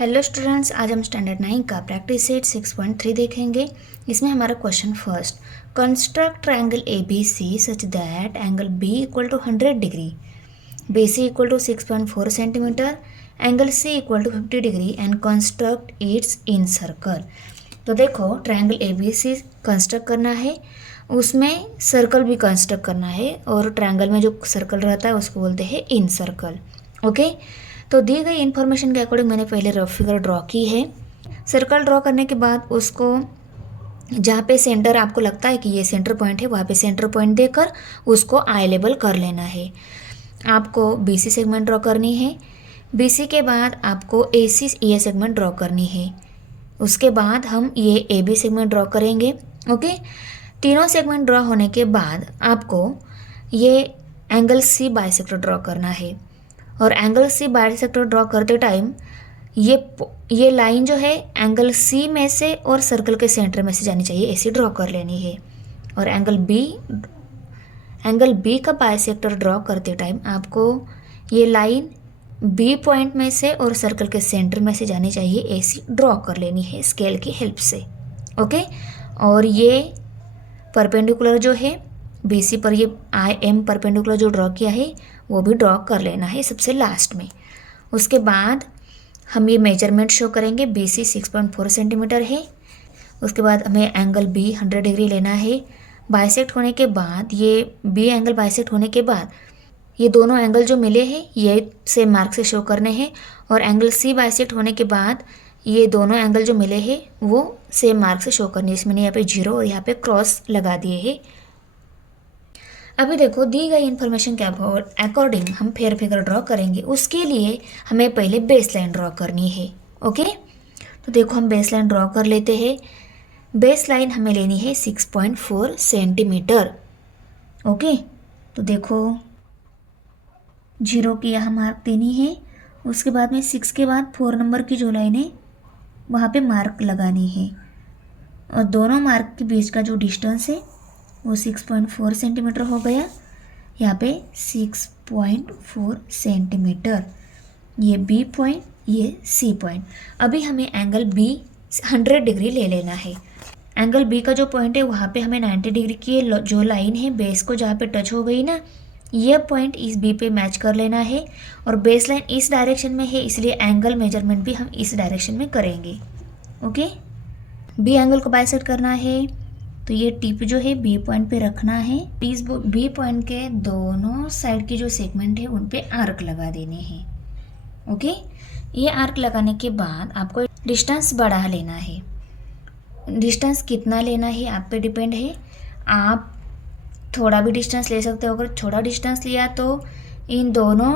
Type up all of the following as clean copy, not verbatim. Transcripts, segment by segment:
Hello students, आज हम standard 9 का प्रैक्टिस सेट 6.3 देखेंगे। इसमें हमारा question first, construct triangle A B C such that angle B equal to 100 degree, B C equal to 6.4 centimetre, angle C equal to 50 degree and construct its incircle. तो देखो, triangle A B C construct करना है, उसमें circle भी construct करना है, और triangle में जो सर्कल रहता है उसको बोलते हैं इन सर्कल। ओके, तो दी गई इन्फॉर्मेशन के अकॉर्डिंग मैंने पहले रफ फिगर ड्रॉ की है। सर्कल ड्रॉ करने के बाद उसको जहाँ पे सेंटर आपको लगता है कि ये सेंटर पॉइंट है, वहाँ पे सेंटर पॉइंट देकर उसको आई लेबल कर लेना है। आपको बीसी सेगमेंट ड्रॉ करनी है। बीसी के बाद आपको एसी ये सेगमेंट ड्रॉ करनी है। उसके बाद हम ये ए बी सेगमेंट ड्रॉ करेंगे। ओके, तीनों सेगमेंट ड्रॉ होने के बाद आपको ये एंगल सी बाइसेक्टर ड्रॉ करना है। और एंगल सी बाइसेक्टर ड्रॉ करते टाइम ये लाइन जो है एंगल सी में से और सर्कल के सेंटर में से जानी चाहिए, ऐसी ड्रॉ कर लेनी है। और एंगल बी का बाइसेक्टर ड्रॉ करते टाइम आपको ये लाइन बी पॉइंट में से और सर्कल के सेंटर में से जानी चाहिए, ऐसी ड्रॉ कर लेनी है स्केल की हेल्प से। ओके, और ये परपेंडिकुलर जो है बीसी पर, ये आई एम परपेंडिकुलर जो ड्रॉ किया है वो भी ड्रॉ कर लेना है सबसे लास्ट में। उसके बाद हम ये मेजरमेंट शो करेंगे। बीसी 6.4 सेंटीमीटर है। उसके बाद हमें एंगल बी 100 डिग्री लेना है। बाइसेक्ट होने के बाद ये बी एंगल बाइसेक्ट होने के बाद ये दोनों एंगल जो मिले हैं ये सेम मार्क से शो करने हैं। और एंगल सी बाइसेक्ट होने के बाद ये दोनों एंगल जो मिले हैं वो सेम मार्क से शो करने हैं। इसमें यहाँ पे 0 और यहाँ पे क्रॉस लगा दिए हैं। अभी देखो, दी गई इन्फॉर्मेशन के अकॉर्डिंग हम फेयर फिगर ड्रॉ करेंगे। उसके लिए हमें पहले बेस लाइन ड्रॉ करनी है। ओके, तो देखो हम बेस लाइन ड्रॉ कर लेते हैं। बेस लाइन हमें लेनी है 6.4 सेंटीमीटर। ओके, तो देखो 0 की यहाँ मार्क देनी है। उसके बाद में 6 के बाद 4 नंबर की जो लाइन है वहाँ पे मार्क लगानी है। और दोनों मार्क के बीच का जो डिस्टेंस है वो 6.4 सेंटीमीटर हो गया। यहाँ पे 6.4 सेंटीमीटर, ये बी पॉइंट, ये सी पॉइंट। अभी हमें एंगल बी 100 डिग्री ले लेना है। एंगल बी का जो पॉइंट है वहाँ पे हमें 90 डिग्री की जो लाइन है बेस को जहाँ पे टच हो गई ना, यह पॉइंट इस बी पे मैच कर लेना है। और बेस लाइन इस डायरेक्शन में है, इसलिए एंगल मेजरमेंट भी हम इस डायरेक्शन में करेंगे। ओके, बी एंगल को बाइसेक्ट करना है, तो ये टिप जो है बी पॉइंट पे रखना है। इस बी पॉइंट के दोनों साइड की जो सेगमेंट है उन पे आर्क लगा देने हैं। ओके, ये आर्क लगाने के बाद आपको डिस्टेंस बढ़ा लेना है। डिस्टेंस कितना लेना है आप पे डिपेंड है। आप थोड़ा भी डिस्टेंस ले सकते हो। अगर थोड़ा डिस्टेंस लिया तो इन दोनों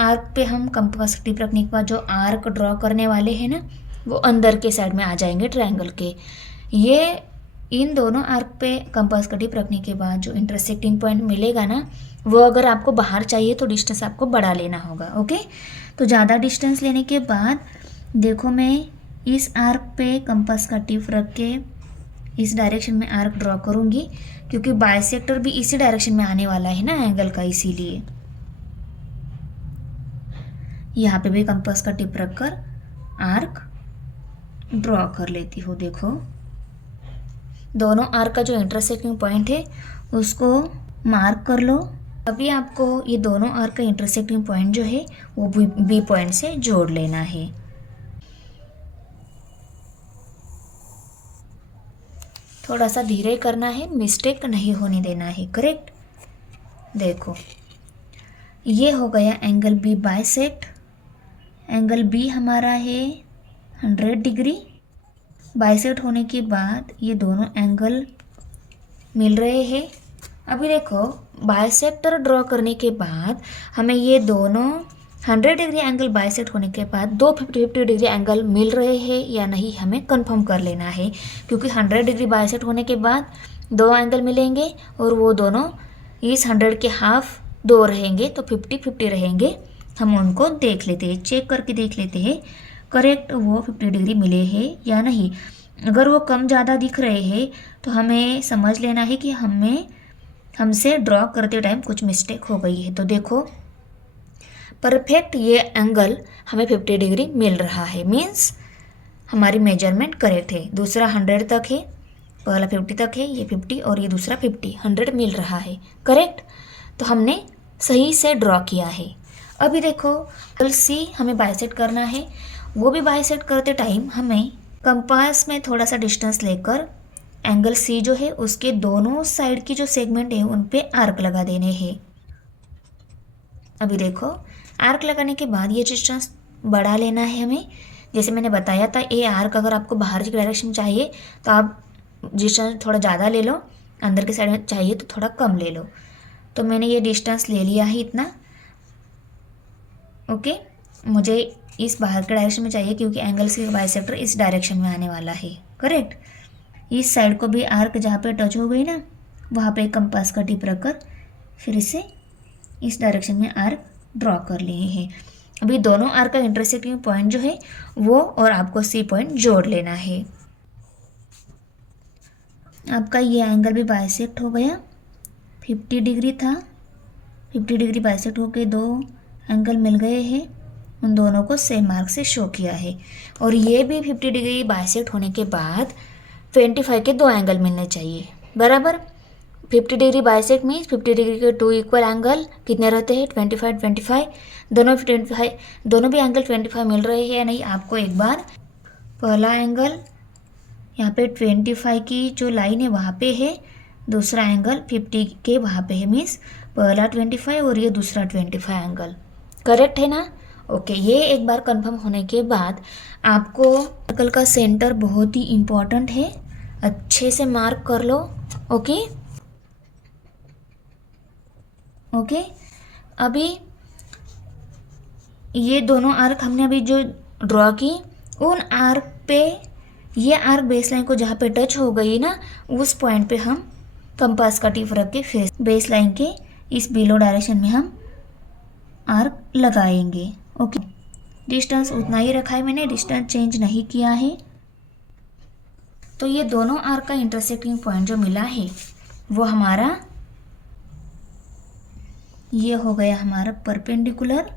आर्क पे हम कंपास टिप रखने के बाद जो आर्क ड्रॉ करने वाले हैं ना, वो अंदर के साइड में आ जाएंगे ट्रायंगल के। ये इन दोनों आर्क पे कंपास का टिप रखने के बाद जो इंटरसेक्टिंग पॉइंट मिलेगा ना, वो अगर आपको बाहर चाहिए तो डिस्टेंस आपको बढ़ा लेना होगा। ओके, तो ज़्यादा डिस्टेंस लेने के बाद देखो मैं इस आर्क पे कंपास का टिप रख के इस डायरेक्शन में आर्क ड्रॉ करूँगी, क्योंकि बाइसेक्टर भी इसी डायरेक्शन में आने वाला है ना एंगल का, इसीलिए यहाँ पे भी कंपास का टिप रखकर आर्क ड्रॉ कर लेती हूँ। देखो दोनों आर्क का जो इंटरसेक्टिंग पॉइंट है उसको मार्क कर लो। अभी आपको ये दोनों आर्क का इंटरसेक्टिंग पॉइंट जो है वो बी पॉइंट से जोड़ लेना है। थोड़ा सा धीरे करना है, मिस्टेक नहीं होने देना है। करेक्ट, देखो ये हो गया angle B bisect. Angle B हमारा है 100 डिग्री। बाइसेक्ट होने के बाद ये दोनों एंगल मिल रहे हैं। अभी देखो, बाइसेक्टर ड्रॉ करने के बाद हमें ये दोनों 100 डिग्री एंगल बाइसेक्ट होने के बाद दो 50 डिग्री एंगल मिल रहे हैं या नहीं हमें कंफर्म कर लेना है। क्योंकि 100 डिग्री बाइसेक्ट होने के बाद दो एंगल मिलेंगे और वो दोनों इस 100 के हाफ दो रहेंगे, तो 50-50 रहेंगे। हम उनको देख लेते हैं, चेक करके देख लेते हैं करेक्ट वो 50 डिग्री मिले हैं या नहीं। अगर वो कम ज़्यादा दिख रहे हैं तो हमें समझ लेना है कि हमसे ड्रॉ करते टाइम कुछ मिस्टेक हो गई है। तो देखो परफेक्ट ये एंगल हमें 50 डिग्री मिल रहा है, मीन्स हमारी मेजरमेंट करेक्ट है। दूसरा 100 तक है, पहला 50 तक है, ये 50 और ये दूसरा 50, 100 मिल रहा है, करेक्ट। तो हमने सही से ड्रॉ किया है। अभी देखो एंगल सी हमें बाइसेक्ट करना है। वो भी बाइसेक्ट करते टाइम हमें कंपास में थोड़ा सा डिस्टेंस लेकर एंगल सी जो है उसके दोनों साइड की जो सेगमेंट है उन पे आर्क लगा देने हैं। अभी देखो आर्क लगाने के बाद ये डिस्टेंस बढ़ा लेना है हमें। जैसे मैंने बताया था, ये आर्क अगर आपको बाहर की डायरेक्शन चाहिए तो आप डिस्टेंस थोड़ा ज़्यादा ले लो, अंदर की साइड में चाहिए तो थोड़ा कम ले लो। तो मैंने ये डिस्टेंस ले लिया है इतना। ओके, मुझे इस बाहर के डायरेक्शन में चाहिए क्योंकि एंगल सी बाइसेक्टर इस डायरेक्शन में आने वाला है, करेक्ट। इस साइड को भी आर्क जहाँ पे टच हो गई ना, वहाँ पे कंपास का टिप रखकर फिर इसे इस डायरेक्शन में आर्क ड्रॉ कर लिए हैं। अभी दोनों आर्क का इंटरसेक्टिंग पॉइंट जो है वो और आपको सी पॉइंट जोड़ लेना है। आपका ये एंगल भी बाइसेक्ट हो गया, 50 डिग्री था, 50 डिग्री बाइसेक्ट होके दो एंगल मिल गए हैं, उन दोनों को सेम मार्क से शो किया है। और ये भी 50 डिग्री बाइसेक्ट होने के बाद 25 के दो एंगल मिलने चाहिए, बराबर। 50 डिग्री बाइसेक्ट मीन्स 50 डिग्री के टू इक्वल एंगल कितने रहते हैं, 25 25। दोनों भी एंगल 25 मिल रहे हैं या नहीं, आपको एक बार पहला एंगल यहाँ पे 25 की जो लाइन है वहाँ पे है, दूसरा एंगल 50 के वहाँ पे है, मीन्स पहला 25 और ये दूसरा 25 एंगल, करेक्ट है ना। ओके, ये एक बार कंफर्म होने के बाद आपको सर्कल का सेंटर बहुत ही इम्पोर्टेंट है, अच्छे से मार्क कर लो। ओके ओके, अभी ये दोनों आर्क हमने अभी जो ड्रॉ की, उन आर्क पे ये आर्क बेस लाइन को जहाँ पे टच हो गई ना, उस पॉइंट पे हम कंपास का टिप रख के फिर बेस लाइन के इस बिलो डायरेक्शन में हम आर्क लगाएंगे। ओके, डिस्टेंस उतना ही रखा है मैंने, डिस्टेंस चेंज नहीं किया है। तो ये दोनों आर्क का इंटरसेक्टिंग पॉइंट जो मिला है वो हमारा ये हो गया हमारा परपेंडिकुलर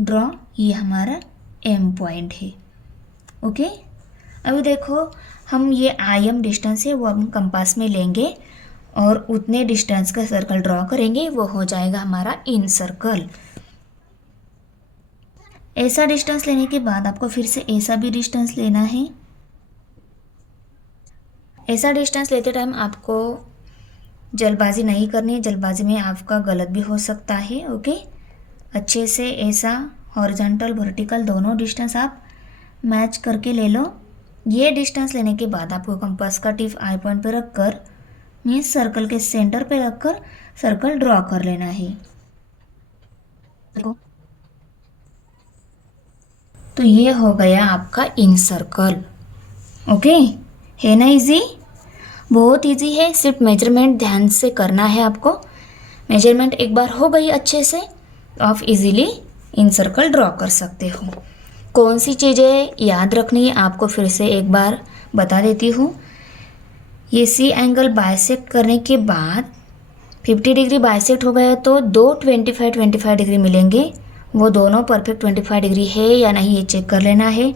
ड्रॉ, ये हमारा एम पॉइंट है। ओके, अभी देखो हम ये IM डिस्टेंस है वो हम कंपास में लेंगे और उतने डिस्टेंस का सर्कल ड्रॉ करेंगे, वो हो जाएगा हमारा इन सर्कल। ऐसा डिस्टेंस लेने के बाद आपको फिर से ऐसा भी डिस्टेंस लेना है। ऐसा डिस्टेंस लेते टाइम आपको जल्दबाजी नहीं करनी है, जल्दबाजी में आपका गलत भी हो सकता है। ओके, अच्छे से ऐसा हॉरिजॉन्टल वर्टिकल दोनों डिस्टेंस आप मैच करके ले लो। ये डिस्टेंस लेने के बाद आपको कंपास का टिप आई पॉइंट पे रखकर मीन्स सर्कल के सेंटर पे रखकर सर्कल ड्रॉ कर लेना है। तो ये हो गया आपका इन सर्कल। ओके, है ना इजी, बहुत इजी है, सिर्फ मेजरमेंट ध्यान से करना है आपको। मेजरमेंट एक बार हो गई अच्छे से तो आप इजीली इन सर्कल ड्रॉ कर सकते हो। कौन सी चीज़ें याद रखनी है आपको फिर से एक बार बता देती हूँ। ये सी एंगल बाइसेक्ट करने के बाद 50 डिग्री बाइसेक्ट हो गया तो दो 25 डिग्री मिलेंगे, वो दोनों परफेक्ट 25 डिग्री है या नहीं ये चेक कर लेना है।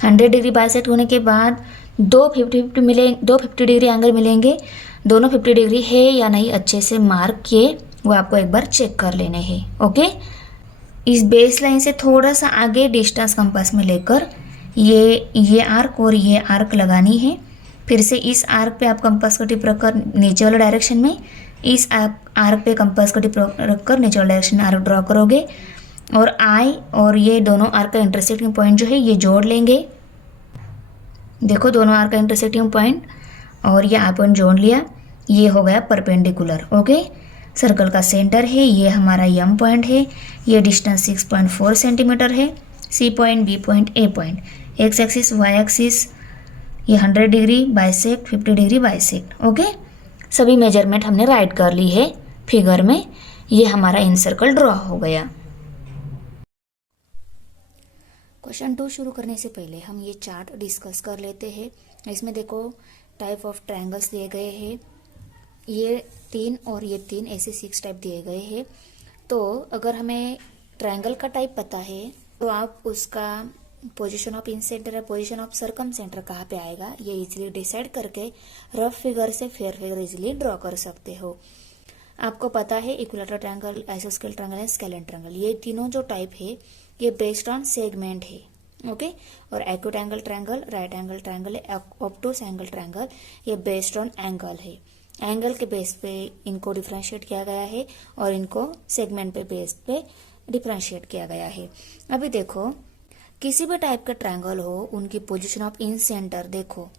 100 डिग्री बाइसेक्ट होने के बाद दो 50 डिग्री एंगल मिलेंगे, दोनों 50 डिग्री है या नहीं अच्छे से मार्क किए, वो आपको एक बार चेक कर लेने हैं। ओके, इस बेस लाइन से थोड़ा सा आगे डिस्टेंस कंपास में लेकर ये आर्क और ये आर्क लगानी है। फिर से इस आर्क पे आप कंपास का टिप रखकर नीचे वाले डायरेक्शन में, इस आर्क पे कंपास का टिप रखकर नीचे वाले डायरेक्शन में आर्क ड्रॉ करोगे और आई और ये दोनों आर्क का इंटरसेक्टिंग पॉइंट जो है ये जोड़ लेंगे। देखो दोनों आर्क का इंटरसेक्टिंग पॉइंट और ये आई पॉइंट जोड़ लिया, ये हो गया परपेंडिकुलर। ओके, सर्कल का सेंटर है, ये हमारा एम पॉइंट है, ये डिस्टेंस 6.4 सेंटीमीटर है, C point, B point, A point, X axis, Y axis, ये 100 degree bisect, 50 degree bisect. Okay, सभी मेजरमेंट हमने राइट कर ली है फिगर में। ये हमारा इन सर्कल ड्रॉ हो गया। क्वेश्चन 2 शुरू करने से पहले हम ये चार्ट डिस्कस कर लेते हैं। इसमें देखो टाइप ऑफ ट्रायंगल्स दिए गए हैं, ये 3 और ये 3 ऐसे 6 टाइप दिए गए हैं। तो अगर हमें ट्रायंगल का टाइप पता है तो आप उसका पोजीशन ऑफ इन सेंटर या पोजीशन ऑफ सर्कम सेंटर कहाँ पे आएगा ये इजीली डिसाइड करके रफ फिगर से फेयर फिगर इजीली ड्रॉ कर सकते हो। आपको पता है इक्विलैटरल ट्रायंगल, आइसोस्केल ट्रायंगल एंड स्केलेन ट्रायंगल, ये तीनों जो टाइप है ये बेस्ड ऑन सेगमेंट है, ओके। और acute angle triangle, right angle triangle, obtuse angle triangle, ये बेस्ड ऑन एंगल है। एंगल के बेस पे इनको डिफरेंशिएट किया गया है और इनको सेगमेंट पे बेस पे डिफरेंशिएट किया गया है। अभी देखो किसी भी टाइप का ट्रायंगल हो उनकी पोजीशन ऑफ इन सेंटर देखो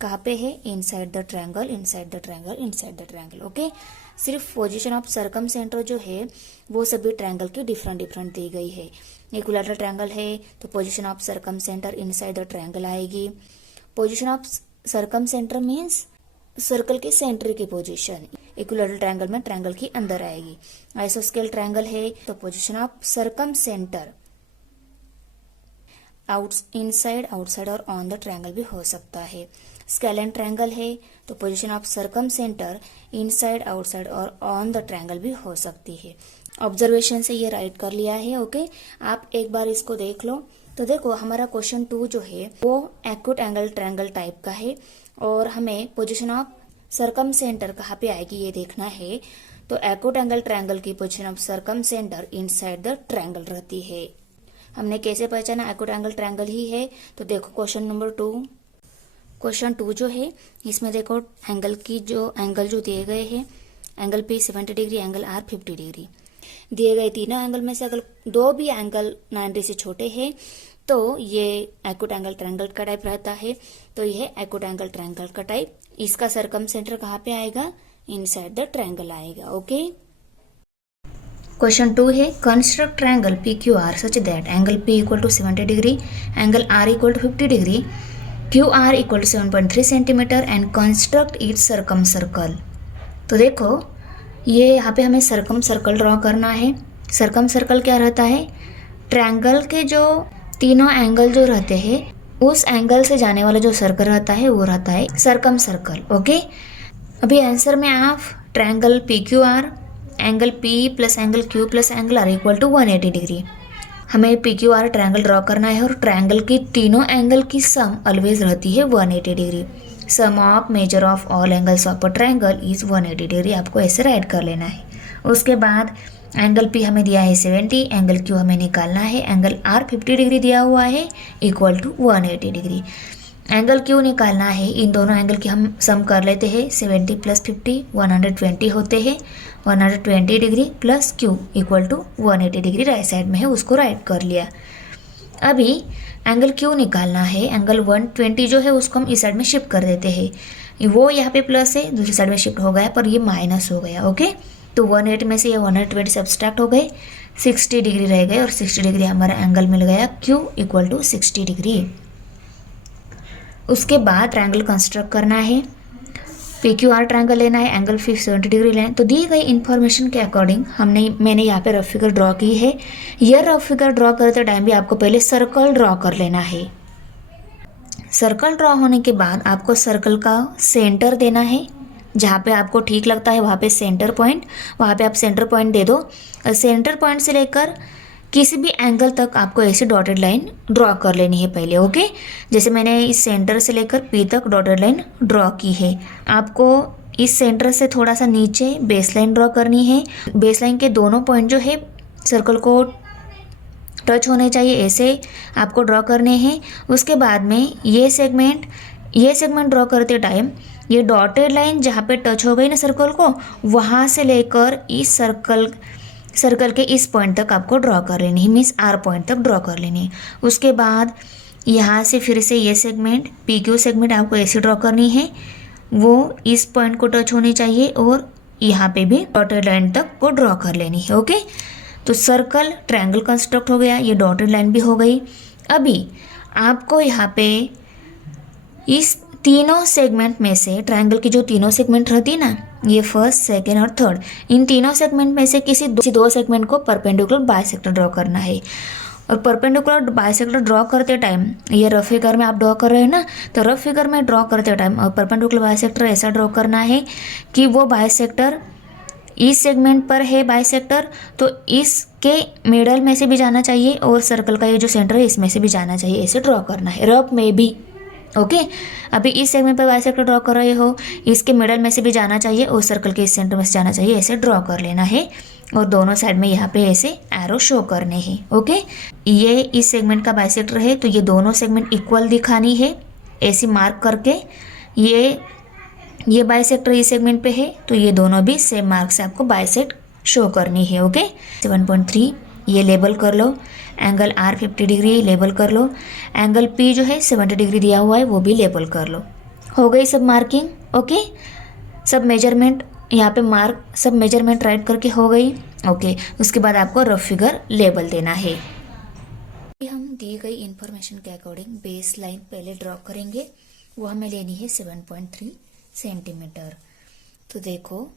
कहाँ पे है, inside the triangle, inside the triangle, inside the triangle, okay. सिर्फ पोजीशन ऑफ सर्कम सेंटर जो है वो सभी ट्रायंगल की डिफरेंट डिफरेंट दी गई है। इक्विलैटरल ट्रायंगल है तो position of circumcentre inside the triangle आएगी। Position of circumcentre means circle के सेंटर की पोजीशन इक्विलैटरल ट्रायंगल में ट्रायंगल की अंदर आएगी। आइसोस्केल ट्रायंगल है तो position of circumcentre inside, outside और ऑन द ट्रायंगल भी हो सकता है। स्केलेन ट्रायंगल है तो position of circumcentre inside, outside और ऑन द ट्रायंगल भी हो सकती है। ऑब्जर्वेशन से ये राइट कर लिया है, ओके। आप एक बार इसको देख लो। तो देखो हमारा क्वेश्चन 2 जो है वो एक्यूट एंगल ट्रायंगल टाइप का है और हमें पोजीशन ऑफ सर्कम सेंटर कहाँ पे आएगी ये देखना है। तो एक्यूट एंगल ट्रायंगल की position of circumcentre inside the triangle रहती है। हमने कैसे पहचाना एक्यूट एंगल ट्रायंगल ही है। तो देखो क्वेश्चन नंबर 2, क्वेश्चन 2 जो है इसमें देखो एंगल जो दिए गए हैं, angle P 70 degree, angle R 50 degree दिए गए। तीनों एंगल में से अगर दो भी एंगल 90 से छोटे हैं तो ये एक्यूट एंगल ट्रायंगल का टाइप रहता है। तो यह एक्यूट एंगल ट्रायंगल का टाइप। इसका सर्कम सेंटर कहाँ पे आएगा, इनसाइड द ट्रायंगल आएगा, ओके। क्वेश्चन 2 है construct triangle PQR such that angle P equal to 70 degree, angle R equal to 50 degree, QR equal to 7.3 centimetre and construct its circumcircle. तो देखो ये यहाँ पे हमें सर्कम सर्कल ड्रॉ करना है। सर्कम सर्कल क्या रहता है, ट्रायंगल के जो तीनों एंगल जो रहते हैं उस एंगल से जाने वाला जो सर्कल रहता है वो रहता है सर्कम सर्कल, ओके। अभी आंसर में आप triangle PQR, angle P plus angle Q plus angle R equal to 180 degree, हमें PQR ट्रायंगल ड्रॉ करना है और ट्रायंगल की तीनों एंगल की सम ऑलवेज रहती है 180 degree. Sum of measure of all angles of a triangle is 180 degree, आपको ऐसे राइट कर लेना है। उसके बाद एंगल P हमें दिया है 70, एंगल Q हमें निकालना है, एंगल R 50 डिग्री दिया हुआ है equal to 180 degree. Angle Q निकालना है, इन दोनों एंगल की हम सम कर लेते हैं। 70 प्लस 50 120 होते हैं, 120 degree plus Q equal to 180 degree right side में है, उसको राइट कर लिया। अभी एंगल Q निकालना है, एंगल 120 जो है उसको हम इस साइड में शिफ्ट कर देते हैं। वो यहाँ पे प्लस है, दूसरी साइड में शिफ्ट हो गया पर ये माइनस हो गया, ओके। तो 180 में से ये 120 सब्सट्रैक्ट हो गए, 60 डिग्री रह गए और 60 डिग्री हमारा एंगल मिल गया Q इक्वल टू 60 डिग्री। उसके बाद ट्रायंगल कंस्ट्रक्ट करना है, PQR ट्रायंगल लेना है, एंगल 70 डिग्री लेना है। तो दी गई इन्फॉर्मेशन के अकॉर्डिंग मैंने यहाँ पे रफ फिगर ड्रॉ की है। यह रफ फिगर ड्रॉ करते टाइम भी आपको पहले सर्कल ड्रॉ कर लेना है। सर्कल ड्रॉ होने के बाद आपको सर्कल का सेंटर देना है, जहाँ पे आपको ठीक लगता है वहाँ पे सेंटर पॉइंट, वहाँ पे आप सेंटर पॉइंट दे दो। सेंटर पॉइंट से लेकर किसी भी एंगल तक आपको ऐसी डॉटेड लाइन ड्रॉ कर लेनी है पहले, ओके। जैसे मैंने इस सेंटर से लेकर P तक डॉटेड लाइन ड्रॉ की है। आपको इस सेंटर से थोड़ा सा नीचे बेस लाइन ड्रॉ करनी है। बेस लाइन के दोनों पॉइंट जो है सर्कल को टच होने चाहिए, ऐसे आपको ड्रॉ करने हैं। उसके बाद में ये सेगमेंट ड्रॉ करते टाइम ये डॉटेड लाइन जहाँ पे टच हो गई ना सर्कल को, वहाँ से लेकर इस सर्कल के इस पॉइंट तक आपको ड्रॉ कर लेनी है, मीन्स R पॉइंट तक ड्रॉ कर लेनी है। उसके बाद यहाँ से फिर से ये सेगमेंट PQ सेगमेंट आपको ऐसे ड्रॉ करनी है, वो इस पॉइंट को टच होनी चाहिए और यहाँ पे भी डॉटेड लाइन तक को ड्रॉ कर लेनी है, ओके। तो सर्कल ट्रायंगल कंस्ट्रक्ट हो गया, ये डॉटेड लाइन भी हो गई। अभी आपको यहाँ पे इस तीनों सेगमेंट में से ट्रायंगल की जो तीनों सेगमेंट रहती ना, ये फर्स्ट, सेकेंड और थर्ड, इन तीनों सेगमेंट में से किसी दो सेगमेंट को परपेंडिकुलर बाइसेक्टर ड्रॉ करना है। और परपेंडिकुलर बाइसेक्टर ड्रॉ करते टाइम ये रफ फिगर में आप ड्रॉ कर रहे हैं ना, तो रफ फिगर में ड्रॉ करते टाइम और परपेंडिकुलर बाइसेक्टर ऐसा ड्रॉ करना है कि वो बाइसेक्टर इस सेगमेंट पर है बाइसेक्टर, तो इसके मिडल में से भी जाना चाहिए और सर्कल का ये जो सेंटर है इसमें से भी जाना चाहिए, ऐसे ड्रॉ करना है रफ में भी। ओके, अभी इस सेगमेंट पर बाइसेक्टर ड्रॉ कर रहे हो, इसके मिडल में से भी जाना चाहिए और सर्कल के इस सेंटर में से जाना चाहिए, ऐसे ड्रॉ कर लेना है और दोनों साइड में यहाँ पे ऐसे एरो शो करने हैं। ओके, ये इस सेगमेंट का बाइसेक्टर है तो ये दोनों सेगमेंट इक्वल दिखानी है, ऐसे मार्क करके। ये बाइसेक्टर इस सेगमेंट पे है तो ये दोनों भी सेम मार्क से आपको बाइसेक्ट शो करनी है। ओके, 7.3 ये लेबल कर लो, एंगल आर 50 डिग्री लेबल कर लो, एंगल पी जो है 70 डिग्री दिया हुआ है वो भी लेबल कर लो। हो गई सब मार्किंग। ओके, सब मेजरमेंट यहाँ पे मार्क, सब मेजरमेंट राइट करके हो गई। ओके, उसके बाद आपको रफ फिगर लेबल देना है। हम दी गई इंफॉर्मेशन के अकॉर्डिंग बेस लाइन पहले ड्रॉ करेंगे, वो हमें लेनी है 7.3 सेंटीमीटर। तो देखो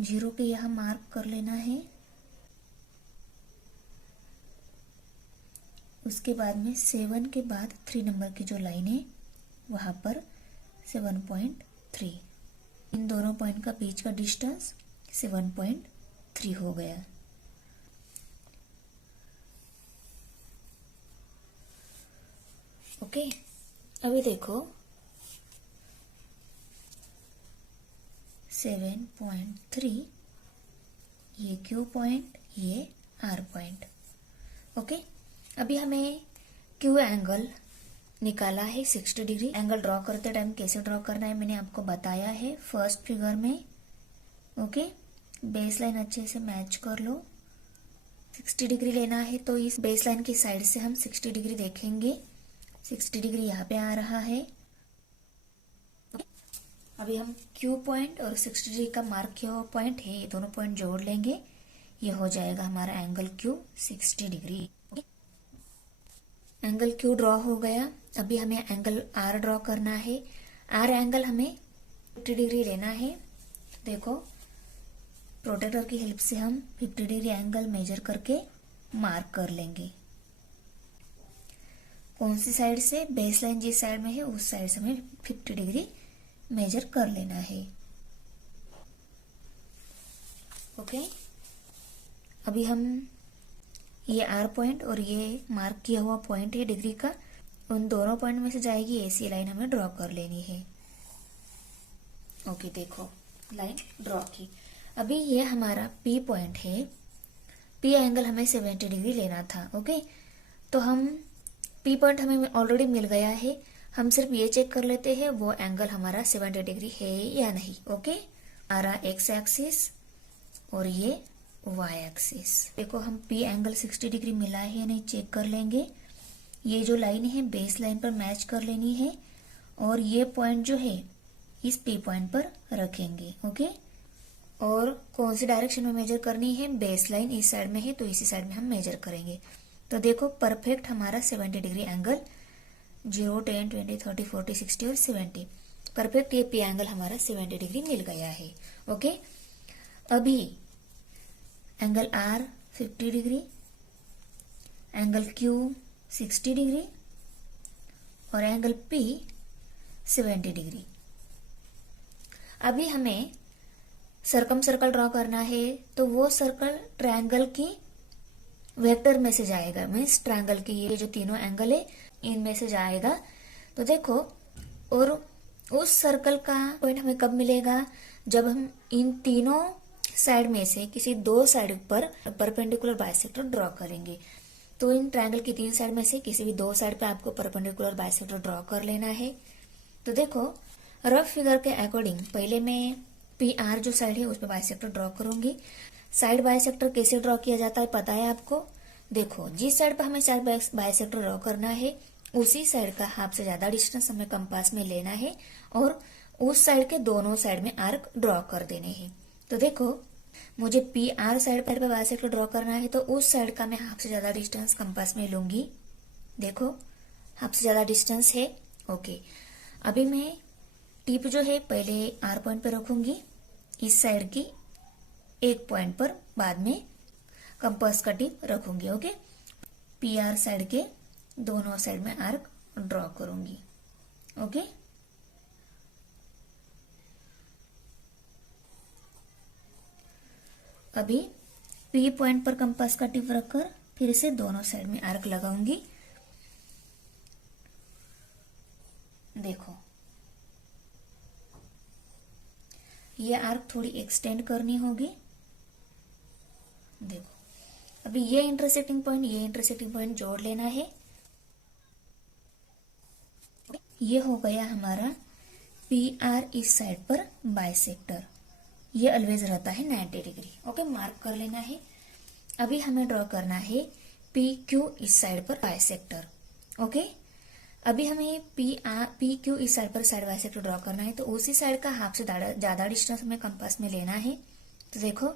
0 पे यहाँ मार्क कर लेना है, उसके बाद में 7 के बाद 3 नंबर की जो लाइन है वहाँ पर 7.3, इन दोनों पॉइंट का बीच का डिस्टेंस 7.3 हो गया। ओके, अभी देखो 7.3, ये क्यू पॉइंट, ये आर पॉइंट। ओके, अभी हमें क्यू एंगल निकाला है 60 डिग्री। एंगल ड्रॉ करते टाइम कैसे ड्रॉ करना है मैंने आपको बताया है फर्स्ट फिगर में। ओके, बेस लाइन अच्छे से मैच कर लो। 60 डिग्री लेना है तो इस बेस लाइन की साइड से हम 60 डिग्री देखेंगे। 60 डिग्री यहाँ पे आ रहा है। अभी हम क्यू पॉइंट और 60 डिग्री का मार्क किया हुआ पॉइंट है, ये दोनों पॉइंट जोड़ लेंगे, ये हो जाएगा हमारा angle Q 60 degree. Angle Q draw हो गया। अभी हमें एंगल आर ड्रॉ करना है। आर एंगल हमें 50 डिग्री लेना है। देखो प्रोटेक्टर की हेल्प से हम 50 डिग्री एंगल मेजर करके मार्क कर लेंगे। कौन सी साइड से, बेस लाइन जिस साइड में है उस साइड से हमें 50 डिग्री मेजर कर लेना है। ओके, अभी हम ये आर पॉइंट और ये मार्क किया हुआ पॉइंट है डिग्री का, उन दोनों पॉइंट में से जाएगी ऐसी लाइन हमें ड्रॉ कर लेनी है। ओके, देखो लाइन ड्रॉ की। अभी ये हमारा पी पॉइंट है, पी एंगल हमें 70 डिग्री लेना था। ओके, तो हम पी पॉइंट हमें ऑलरेडी मिल गया है, हम सिर्फ ये चेक कर लेते हैं वो एंगल हमारा 70 डिग्री है या नहीं। ओके, हमारा एक्स एक्सिस और ये वाई एक्सिस। देखो हम पी एंगल 60 डिग्री मिला है या नहीं चेक कर लेंगे। ये जो लाइन है बेस लाइन पर मैच कर लेनी है और ये पॉइंट जो है इस पी पॉइंट पर रखेंगे। ओके, और कौन सी डायरेक्शन में मेजर करनी है, बेस लाइन इस साइड में है तो इसी साइड में हम मेजर करेंगे। तो देखो परफेक्ट हमारा 70 डिग्री एंगल 0, 10, 20, 30, 40, 60 और 70 परफेक्ट ये पी एंगल हमारा 70 डिग्री मिल गया है। ओके, अभी angle R 50 degree, angle Q 60 degree और एंगल पी 70 डिग्री। अभी हमें सर्कम सर्कल ड्रॉ करना है, तो वो सर्कल ट्रायंगल की वेक्टर में से जाएगा, मीन्स ट्रायंगल की ये जो तीनों एंगल है इनमें से जाएगा। तो देखो, और उस सर्कल का पॉइंट हमें कब मिलेगा, जब हम इन तीनों साइड में से किसी दो साइड पर परपेंडिकुलर बाइसेक्टर ड्रॉ करेंगे। तो इन ट्रायंगल की तीन साइड में से किसी भी दो साइड पे आपको परपेंडिकुलर बाइसेक्टर ड्रॉ कर लेना है। तो देखो रफ फिगर के अकॉर्डिंग पहले मैं पी आर जो साइड है उस पर बाइसेक्टर ड्रॉ करूंगी। साइड बाइसेक्टर कैसे ड्रॉ किया जाता है पता है आपको। देखो जिस साइड पर हमें साइड बाइसेक्टर ड्रॉ करना है उसी साइड का हाफ से ज्यादा डिस्टेंस हमें कंपास में लेना है और उस साइड के दोनों साइड में आर्क ड्रॉ कर देने हैं। तो देखो मुझे पी आर साइड पर बाइसेक्टर ड्रॉ करना है तो उस साइड का मैं हाफ से ज्यादा डिस्टेंस कंपास में लूंगी। देखो हाफ से ज्यादा डिस्टेंस है। ओके, अभी मैं टिप जो है पहले आर पॉइंट पर रखूंगी, इस साइड की एक पॉइंट पर बाद में कंपास का टिप रखूंगी। ओके, पी आर साइड के दोनों साइड में आर्क ड्रॉ करूंगी। ओके, अभी पी पॉइंट पर कंपास का टिप रखकर फिर से दोनों साइड में आर्क लगाऊंगी। देखो ये आर्क थोड़ी एक्सटेंड करनी होगी। देखो अभी ये इंटरसेक्टिंग पॉइंट जोड़ लेना है। ये हो गया हमारा पी आर इस साइड पर बाइसेक्टर। ये ऑलवेज रहता है 90 डिग्री। ओके, मार्क कर लेना है। अभी हमें ड्रॉ करना है पी क्यू इस साइड पर बाइसेक्टर। ओके, अभी हमें पी क्यू इस साइड पर साइड बाइसेक्टर ड्रॉ करना है, तो उसी साइड का हाफ से ज्यादा डिस्टेंस हमें कंपास में लेना है। तो देखो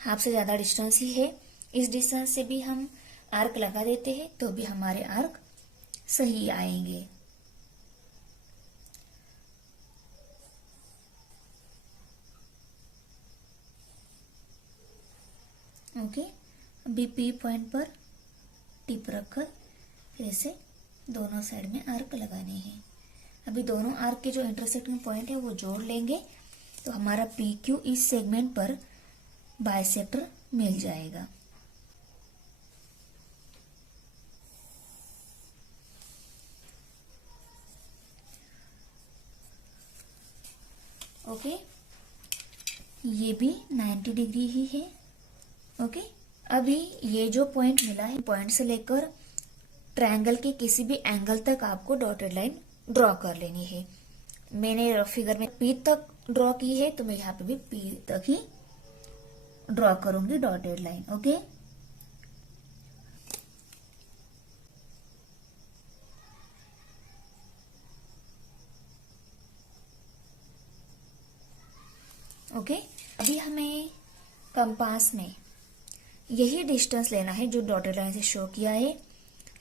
हाफ से ज्यादा डिस्टेंस ही है, इस डिस्टेंस से भी हम आर्क लगा देते हैं तो भी हमारे आर्क सही आएंगे। ओके, अभी पी पॉइंट पर टिप रखकर फिर से दोनों साइड में आर्क लगाने हैं। अभी दोनों आर्क के जो इंटरसेक्टिंग पॉइंट है वो जोड़ लेंगे तो हमारा पी क्यू इस सेगमेंट पर बाइसेक्टर मिल जाएगा। ओके, ये भी 90 डिग्री ही है। ओके, अभी ये जो पॉइंट मिला है, पॉइंट से लेकर ट्रायंगल के किसी भी एंगल तक आपको डॉटेड लाइन ड्रॉ कर लेनी है। मैंने फिगर में पी तक ड्रॉ की है तो मैं यहाँ पे भी पी तक ही ड्रॉ करूंगी डॉटेड लाइन। ओके, ओके, अभी हमें कंपास में यही डिस्टेंस लेना है जो डॉटेड लाइन से शो किया है।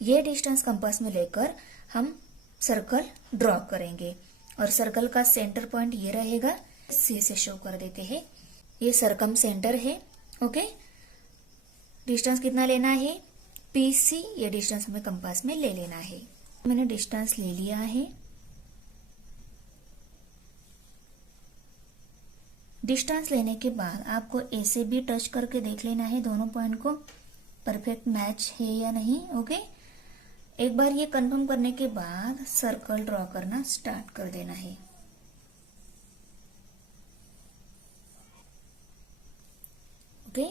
ये डिस्टेंस कंपास में लेकर हम सर्कल ड्रॉ करेंगे और सर्कल का सेंटर पॉइंट ये रहेगा। सी से शो कर देते हैं, ये सरकम सेंटर है। ओके, डिस्टेंस कितना लेना है? पी सी, ये डिस्टेंस हमें कंपास में ले लेना है। मैंने डिस्टेंस ले लिया है। डिस्टेंस लेने के बाद आपको ए से भी टच करके देख लेना है दोनों पॉइंट को परफेक्ट मैच है या नहीं। ओके, एक बार ये कंफर्म करने के बाद सर्कल ड्रॉ करना स्टार्ट कर देना है। ओके,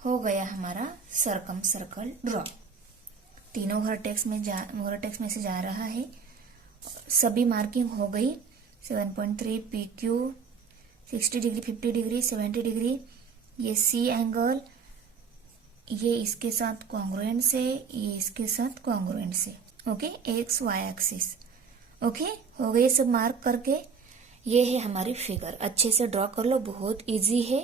हो गया हमारा सरकम सर्कल ड्रॉ। तीनों वर्टेक्स में से जा रहा है। सभी मार्किंग हो गई। 7.3 P Q, 60 degree, 50 degree, 70 degree, ये सी एंगल, ये इसके साथ कॉन्ग्रुएंट से, ये इसके साथ कॉन्ग्रुएंट से। Okay, X Y axis. Okay, हो गए सब मार्क करके। ये है हमारी फिगर, अच्छे से ड्रॉ कर लो, बहुत इजी है।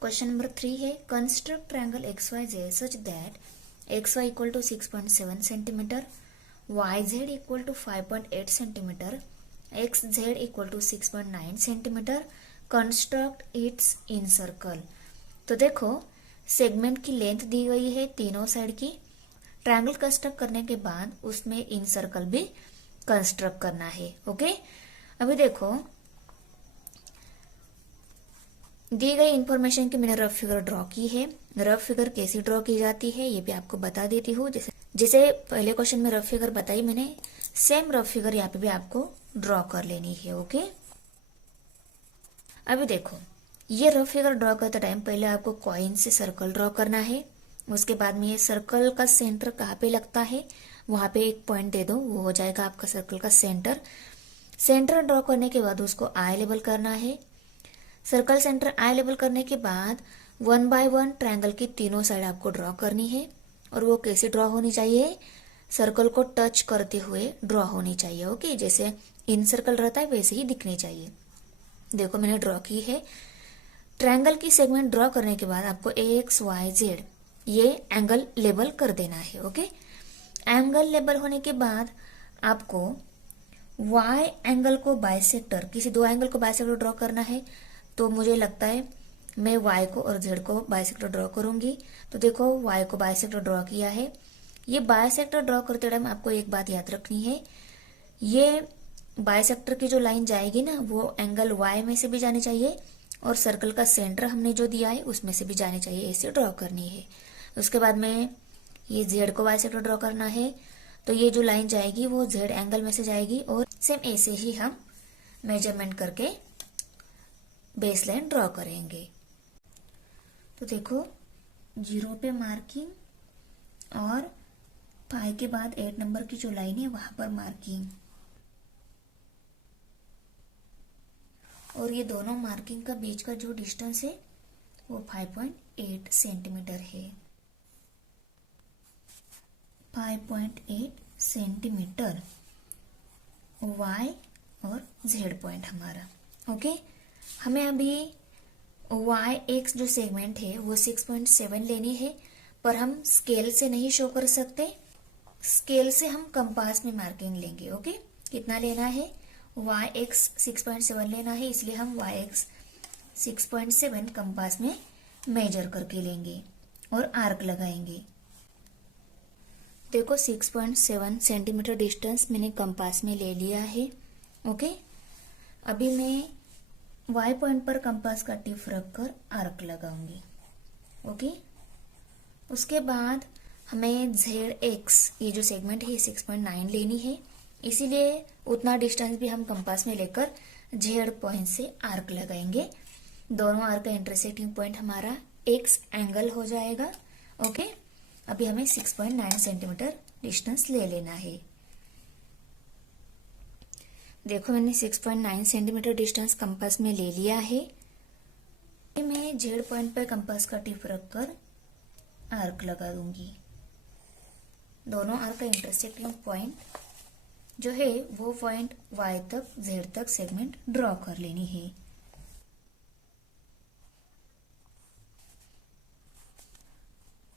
क्वेश्चन नंबर 3 है, construct triangle X Y Z such that X Y equal to 6.7 centimetre, Y Z equal to 5.8 centimetre, X Z equal to 6.9 centimetre, construct its incircle. तो देखो segment की length दी गई है तीनों side की। Triangle construct करने के बाद उसमें इन सर्कल भी कंस्ट्रक्ट करना है। ओके, अभी देखो दी गई इंफॉर्मेशन की मैंने रफ फिगर ड्रॉ की है। रफ फिगर कैसे ड्रॉ की जाती है ये भी आपको बता देती हूँ। जैसे पहले क्वेश्चन में रफ फिगर बताई मैंने, सेम रफ फिगर यहाँ पे भी आपको ड्रॉ कर लेनी है। ओके, अभी देखो ये रफ फिगर ड्रॉ करते टाइम पहले आपको कॉइन से सर्कल ड्रॉ करना है। उसके बाद में ये सर्कल का सेंटर कहाँ पे लगता है वहां पे एक पॉइंट दे दो, वो हो जाएगा आपका सर्कल का सेंटर। सेंटर ड्रॉ करने के बाद उसको आई लेबल करना है। सर्कल सेंटर आई लेबल करने के बाद 1 बाय 1 ट्रायंगल की तीनों साइड आपको ड्रॉ करनी है। और वो कैसे ड्रॉ होनी चाहिए? सर्कल को टच करते हुए ड्रॉ होनी चाहिए। ओके, जैसे इन सर्कल रहता है वैसे ही दिखनी चाहिए। देखो मैंने ड्रॉ की है। ट्रायंगल की सेगमेंट ड्रॉ करने के बाद आपको एक्स वाई जेड ये एंगल लेबल कर देना है। ओके, एंगल लेबल होने के बाद आपको वाई एंगल को बाइसेक्टर, किसी दो एंगल को बाइसेक्टर ड्रॉ करना है। तो मुझे लगता है मैं वाई को और जेड को बाइसेक्टर ड्रॉ करूंगी। तो देखो वाई को बाइसेक्टर ड्रॉ किया है। ये बाइसेक्टर ड्रॉ करते टाइम आपको एक बात याद रखनी है, ये बाइसेक्टर की जो लाइन जाएगी ना वो एंगल वाई में से भी जानी चाहिए और सर्कल का सेंटर हमने जो दिया है उसमें से भी जानी चाहिए, ऐसे ड्रॉ करनी है। उसके बाद में ये जेड को बाइसेक्टर ड्रॉ करना है, तो ये जो लाइन जाएगी वो जेड एंगल में से जाएगी और सेम ऐसे ही हम मेजरमेंट करके बेस लाइन ड्रॉ करेंगे। तो देखो 0 पे मार्किंग और पाई के बाद 8 नंबर की जो लाइन है वहां पर मार्किंग, और ये दोनों मार्किंग का बीच का जो डिस्टेंस है वो 5.8 सेंटीमीटर है। 5.8 सेंटीमीटर y और z पॉइंट हमारा। ओके, हमें अभी y x जो सेगमेंट है वो 6.7 लेनी है, पर हम स्केल से नहीं शो कर सकते। स्केल से हम कंपास में मार्किंग लेंगे। ओके, कितना लेना है, वाई एक्स 6.7 लेना है, इसलिए हम वाई एक्स 6.7 कंपास में मेजर करके लेंगे और आर्क लगाएंगे। देखो 6.7 सेंटीमीटर डिस्टेंस मैंने कंपास में ले लिया है। ओके, अभी मैं वाई पॉइंट पर कंपास का टिप रखकर आर्क लगाऊंगी। ओके, उसके बाद हमें जेड एक्स ये जो सेगमेंट है 6.9 लेनी है, इसीलिए उतना डिस्टेंस भी हम कंपास में लेकर जेड पॉइंट से आर्क लगाएंगे। दोनों आर्क का इंटरसेक्टिंग पॉइंट हमारा एक्स एंगल हो जाएगा। ओके, अभी हमें 6.9 सेंटीमीटर डिस्टेंस ले लेना है। देखो मैंने 6.9 सेंटीमीटर डिस्टेंस कंपास में ले लिया है। मैं जेड पॉइंट पर कंपास का टिप रखकर आर्क लगा दूंगी। दोनों आर्क का इंटरसेक्टिंग पॉइंट जो है वो पॉइंट y तक z तक सेगमेंट ड्रॉ कर लेनी है।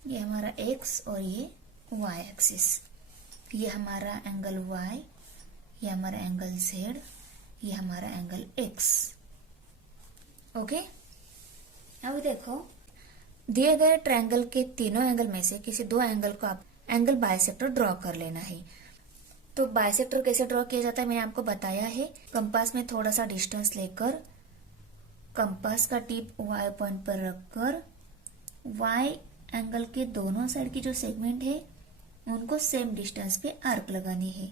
ये हमारा x और ये y एक्सिस, ये हमारा एंगल y, ये हमारा एंगल z, ये हमारा एंगल x। ओके, अब देखो दिए गए ट्रायंगल के तीनों एंगल में से किसी दो एंगल को आप एंगल बाइसेक्टर ड्रॉ कर लेना है। तो बाइसेक्टर कैसे ड्रॉ किया जाता है मैंने आपको बताया है। कंपास में थोड़ा सा डिस्टेंस लेकर कंपास का टिप y पॉइंट पर रखकर y एंगल के दोनों साइड की जो सेगमेंट है उनको सेम डिस्टेंस पे आर्क लगानी है।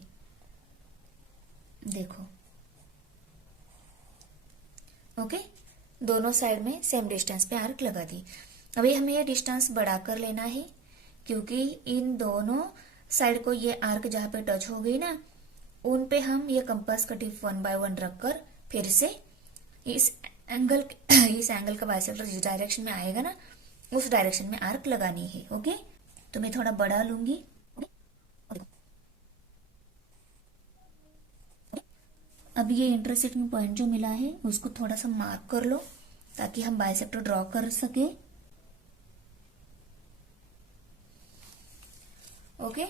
देखो, ओके, दोनों साइड में सेम डिस्टेंस पे आर्क लगा दी। अभी हमें ये डिस्टेंस बढ़ाकर लेना है, क्योंकि इन दोनों साइड को ये आर्क जहां पे टच हो गई ना, उन पे हम ये कंपास का टिप 1 बाय 1 रखकर फिर से इस एंगल का बाइसेक्टर जिस डायरेक्शन में आएगा ना उस डायरेक्शन में आर्क लगानी है। ओके, तो मैं थोड़ा बढ़ा लूंगी। अब ये इंटरसेक्टिंग पॉइंट जो मिला है उसको थोड़ा सा मार्क कर लो ताकि हम बाइसेक्टर ड्रॉ कर सके। ओके,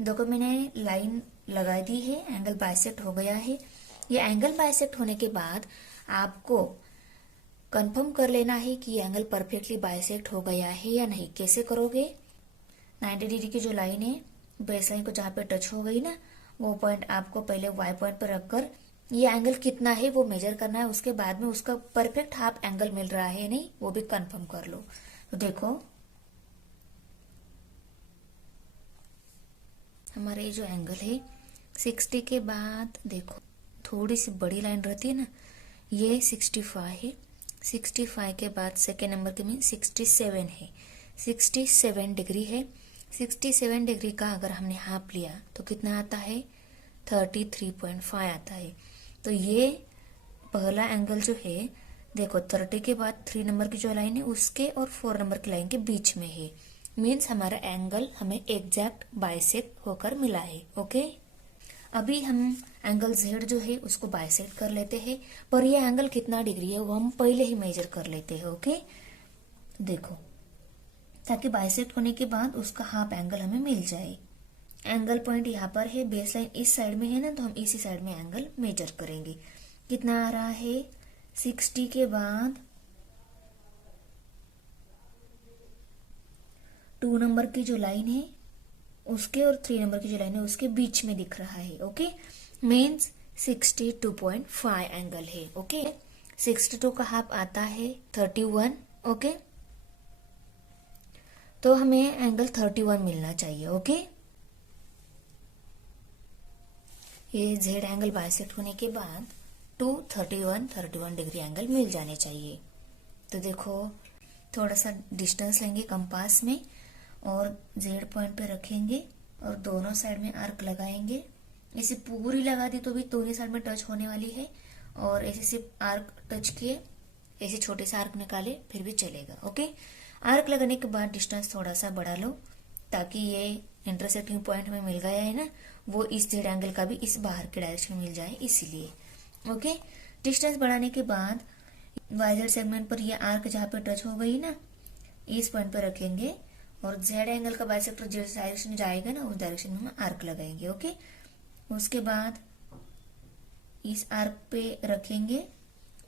देखो मैंने लाइन लगा दी है, एंगल बाइसेक्ट हो गया है। ये एंगल बाइसेक्ट होने के बाद आपको कंफर्म कर लेना है कि ये एंगल परफेक्टली बाइसेक्ट हो गया है या नहीं। कैसे करोगे, 90 डिग्री की जो लाइन है बेस लाइन को जहां पे टच हो गई ना वो पॉइंट आपको पहले वाई पॉइंट पर रखकर ये एंगल कितना है वो मेजर करना है। उसके बाद में उसका परफेक्ट हाफ एंगल मिल रहा है नहीं वो भी कंफर्म कर लो। तो देखो हमारा ये जो एंगल है 60 के बाद देखो थोड़ी सी बड़ी लाइन रहती है ना, ये 65 है। 65 के बाद सेकेंड नंबर के में 67 है, 67 डिग्री है। 67 डिग्री का अगर हमने हाफ लिया तो कितना आता है, 33.5 आता है। तो ये पहला एंगल जो है देखो 30 के बाद 3 नंबर की जो लाइन है उसके और 4 नंबर की लाइन के बीच में है। मीन्स हमारा एंगल हमें एग्जैक्ट बाइसेक्ट होकर मिला है। ओके, अभी हम एंगल जेड जो है उसको बाइसेक्ट कर लेते हैं, पर ये एंगल कितना डिग्री है वो हम पहले ही मेजर कर लेते हैं। ओके, देखो ताकि बाइसेक्ट होने के बाद उसका हाफ एंगल हमें मिल जाए। एंगल पॉइंट यहाँ पर है, बेस लाइन इस साइड में है ना, तो हम इसी साइड में एंगल मेजर करेंगे। कितना आ रहा है, 60 के बाद 2 नंबर की जो लाइन है उसके और 3 नंबर की जो लाइन है उसके बीच में दिख रहा है। ओके, मीन्स 62.5 एंगल है। ओके, 62 का हाफ आता है 31। ओके, तो हमें एंगल 31 मिलना चाहिए। ओके, ये जेड एंगल बाइसेक्ट होने के बाद 31 डिग्री एंगल मिल जाने चाहिए। तो देखो, थोड़ा सा डिस्टेंस लेंगे कंपास में और जेड पॉइंट पे रखेंगे और दोनों साइड में आर्क लगाएंगे। ऐसे पूरी लगा दी तो भी दोनों साइड में टच होने वाली है, और ऐसे सिर्फ आर्क टच किए, ऐसे छोटे से आर्क निकाले फिर भी चलेगा। ओके, आर्क लगाने के बाद डिस्टेंस थोड़ा सा बढ़ा लो, ताकि ये इंटरसेक्टिंग पॉइंट में मिल गया है ना, वो इस जेड एंगल का भी इस बाहर के डायरेक्शन में मिल जाए इसीलिए। ओके, डिस्टेंस बढ़ाने के बाद वाइजर सेगमेंट पर ये आर्क जहाँ पे टच हो गई ना, इस पॉइंट पर रखेंगे और जेड एंगल का बाइसेक्टर जिस डायरेक्शन में जाएगा ना, उस डायरेक्शन में हम आर्क लगाएंगे। ओके, उसके बाद इस आर्क पे रखेंगे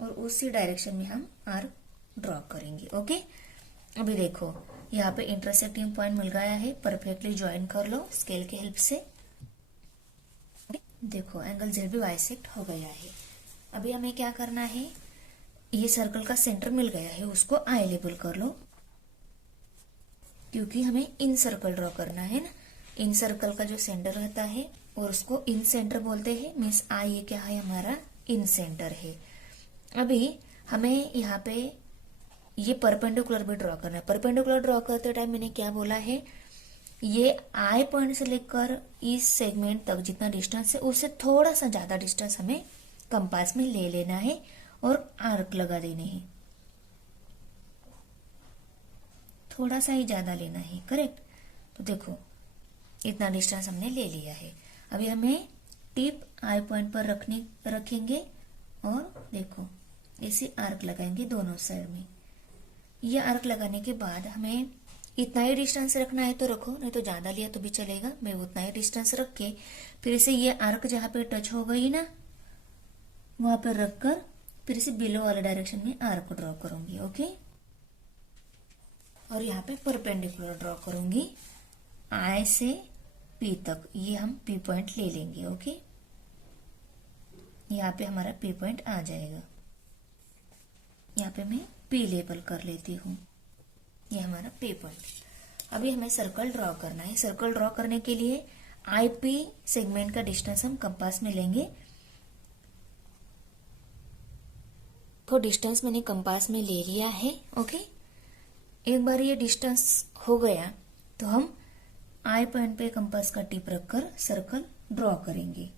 और उसी डायरेक्शन में हम आर्क ड्रॉ करेंगे। ओके, अभी देखो यहाँ पे इंटरसेक्टिंग पॉइंट मिल गया है, परफेक्टली ज्वाइन कर लो स्केल के हेल्प से। देखो एंगल जेड भी बाइसेक्ट हो गया है। अभी हमें क्या करना है, ये सर्कल का सेंटर मिल गया है, उसको आई लेबल कर लो, क्योंकि हमें इन सर्कल ड्रॉ करना है ना। इन सर्कल का जो सेंटर रहता है और उसको इन सेंटर बोलते हैं, मीन्स आई ये क्या है, हमारा इन सेंटर है। अभी हमें यहाँ पे ये परपेंडिकुलर भी ड्रॉ करना है। परपेंडिकुलर ड्रॉ करते टाइम मैंने क्या बोला है, ये आई पॉइंट से लेकर इस सेगमेंट तक जितना डिस्टेंस है उससे थोड़ा सा ज्यादा डिस्टेंस हमें कंपास में ले लेना है और आर्क लगा देने हैं। थोड़ा सा ही ज्यादा लेना है, करेक्ट। तो देखो इतना डिस्टेंस हमने ले लिया है। अभी हमें टिप आई पॉइंट पर रखेंगे और देखो इसे आर्क लगाएंगे दोनों साइड में। ये आर्क लगाने के बाद हमें इतना ही डिस्टेंस रखना है तो रखो, नहीं तो ज्यादा लिया तो भी चलेगा। मैं उतना ही डिस्टेंस रख के फिर इसे ये आर्क जहां पे टच हो गई ना, वहां पर रखकर फिर इसे बिलो वाले डायरेक्शन में आर्क ड्रॉ करूंगी। ओके, और यहाँ पे परपेंडिकुलर ड्रॉ करूंगी आई से पी तक। ये हम पी पॉइंट ले लेंगे। ओके, यहाँ पे हमारा पी पॉइंट आ जाएगा। यहाँ पे मैं पी लेबल कर लेती हूँ, ये हमारा पी पॉइंट। अभी हमें सर्कल ड्रॉ करना है। सर्कल ड्रॉ करने के लिए आई पी सेगमेंट का डिस्टेंस हम कंपास में लेंगे। तो डिस्टेंस मैंने कंपास में ले लिया है। ओके, एक बार ये डिस्टेंस हो गया तो हम आई पॉइंट पे कंपास का टिप रखकर सर्कल ड्रॉ करेंगे।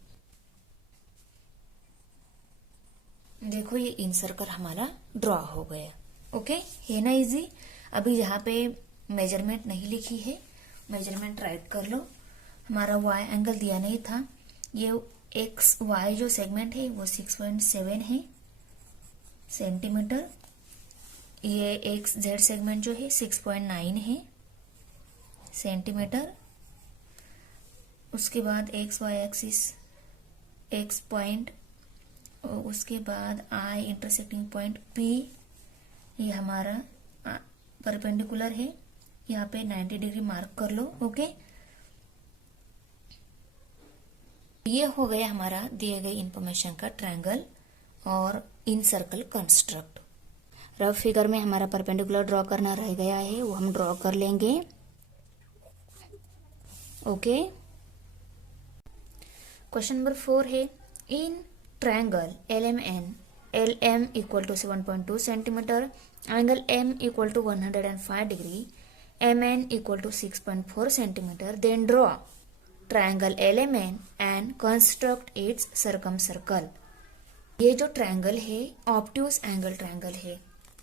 देखो ये इन सर्कल हमारा ड्रॉ हो गया। ओके, है ना इजी। अभी यहाँ पे मेजरमेंट नहीं लिखी है, मेजरमेंट राइट कर लो। हमारा वाई एंगल दिया नहीं था, ये एक्स वाई जो सेगमेंट है वो 6.7 है सेंटीमीटर। ये एक्स जेड सेगमेंट जो है 6.9 है सेंटीमीटर। उसके बाद X Y axis X point, उसके बाद आई इंटरसेक्टिंग पॉइंट पी, ये हमारा परपेंडिकुलर है, यहाँ पे 90 डिग्री मार्क कर लो। ओके, ये हो गया हमारा दिए गए इंफॉर्मेशन का ट्रायंगल और इन सर्कल कंस्ट्रक्ट। रफ फिगर में हमारा परपेंडिकुलर ड्रॉ करना रह गया है, वो हम ड्रॉ कर लेंगे। ओके, क्वेश्चन नंबर 4 है, in triangle LM equal to 7.2 centimetre, angle M equal to 105 degree, MN equal to 6.4 centimetre, then draw triangle LMN and construct its circumcircle. ये जो ट्रायंगल है ऑब्ट्यूज एंगल ट्रायंगल है।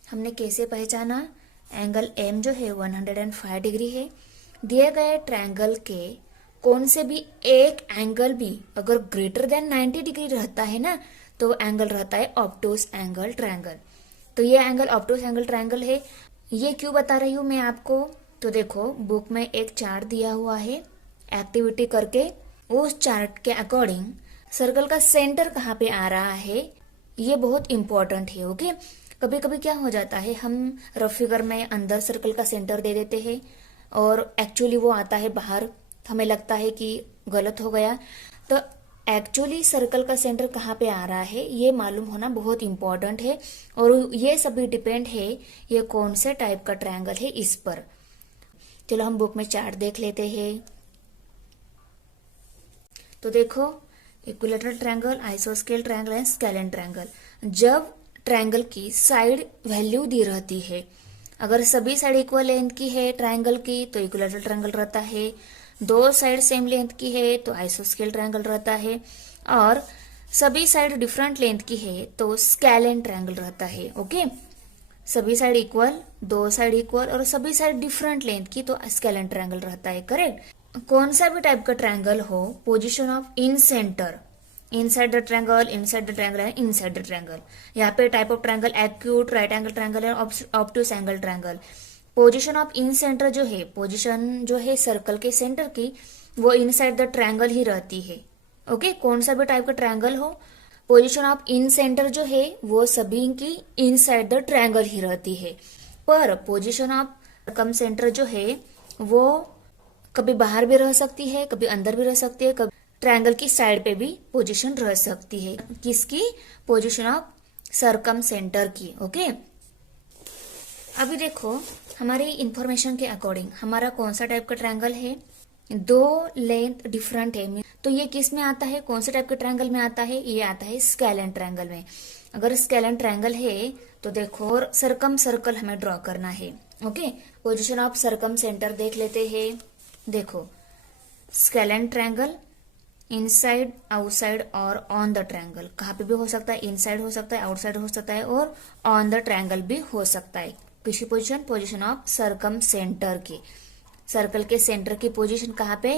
हमने कैसे पहचाना, angle M जो है 105 डिग्री है। दिए गए ट्रायंगल के कौन से भी एक एंगल भी अगर ग्रेटर देन 90 डिग्री रहता है ना, तो एंगल रहता है ऑब्ट्यूज एंगल ट्रायंगल। तो ये एंगल ऑब्ट्यूज एंगल ट्रायंगल है। ये क्यों बता रही हूँ मैं आपको, तो देखो बुक में एक चार्ट दिया हुआ है, एक्टिविटी करके उस चार्ट के अकॉर्डिंग सर्कल का सेंटर कहाँ पे आ रहा है ये बहुत इंपॉर्टेंट है। ओके, कभी कभी क्या हो जाता है, हम रफ फिगर में अंदर सर्कल का सेंटर दे देते हैं और एक्चुअली वो आता है बाहर, हमें लगता है कि गलत हो गया। तो एक्चुअली सर्कल का सेंटर कहाँ पे आ रहा है ये मालूम होना बहुत इंपॉर्टेंट है, और ये सभी डिपेंड है ये कौन से टाइप का ट्रायंगल है इस पर। चलो हम बुक में चार्ट देख लेते हैं। तो देखो, इक्विलेटरल ट्रायंगल, आइसोस्केल ट्रायंगल एंड स्केलेन ट्रायंगल। जब ट्रायंगल की साइड वैल्यू दी रहती है, अगर सभी साइड इक्वल लेंथ की है ट्रायंगल की तो इक्विलेटरल ट्रायंगल रहता है, दो साइड सेम लेंथ की है तो आइसोस्केल ट्रायंगल रहता है, और सभी साइड डिफरेंट लेंथ की है तो स्केलेन ट्रायंगल रहता है। ओके, सभी साइड इक्वल, दो साइड इक्वल और सभी साइड डिफरेंट लेंथ की तो स्केलेन ट्रायंगल रहता है। करेक्ट। कौन सा भी टाइप का ट्रायंगल हो, position of incentre, inside the triangle, inside the triangle है, इनसाइड द ट्रायंगल। यहाँ पे type of triangle acute, right angle triangle है, obtuse angle triangle. Position of incentre जो है, पोजीशन जो है सर्कल के सेंटर की, वो इनसाइड द ट्रायंगल ही रहती है। ओके, कौन सा भी टाइप का ट्रायंगल हो, पोजीशन ऑफ इन सेंटर जो है वो सभी की इनसाइड द ट्रायंगल ही रहती है। पर पोजीशन ऑफ सर्कम सेंटर जो है वो कभी बाहर भी रह सकती है, कभी अंदर भी रह सकती है, कभी ट्रायंगल की साइड पे भी पोजीशन रह सकती है। किसकी? पोजीशन ऑफ सर्कम सेंटर की। ओके, अभी देखो हमारी इंफॉर्मेशन के अकॉर्डिंग हमारा कौन सा टाइप का ट्रायंगल है, दो लेंथ डिफरेंट है, तो ये किस में आता है, कौन से टाइप के ट्रायंगल में आता है, ये आता है स्केलेन ट्रायंगल में। अगर स्केलेन ट्रायंगल है तो देखो सर्कम सर्कल हमें ड्रॉ करना है। Okay, position of circum centre देख लेते हैं। देखो, स्केलेन ट्रायंगल इनसाइड, आउटसाइड और ऑन द ट्रायंगल, कहाँ पे भी हो सकता है, इनसाइड हो सकता है, आउटसाइड हो सकता है और ऑन द ट्रायंगल भी हो सकता है। किसी position, position of circum centre की, सर्कल के सेंटर की पोजीशन कहाँ पे,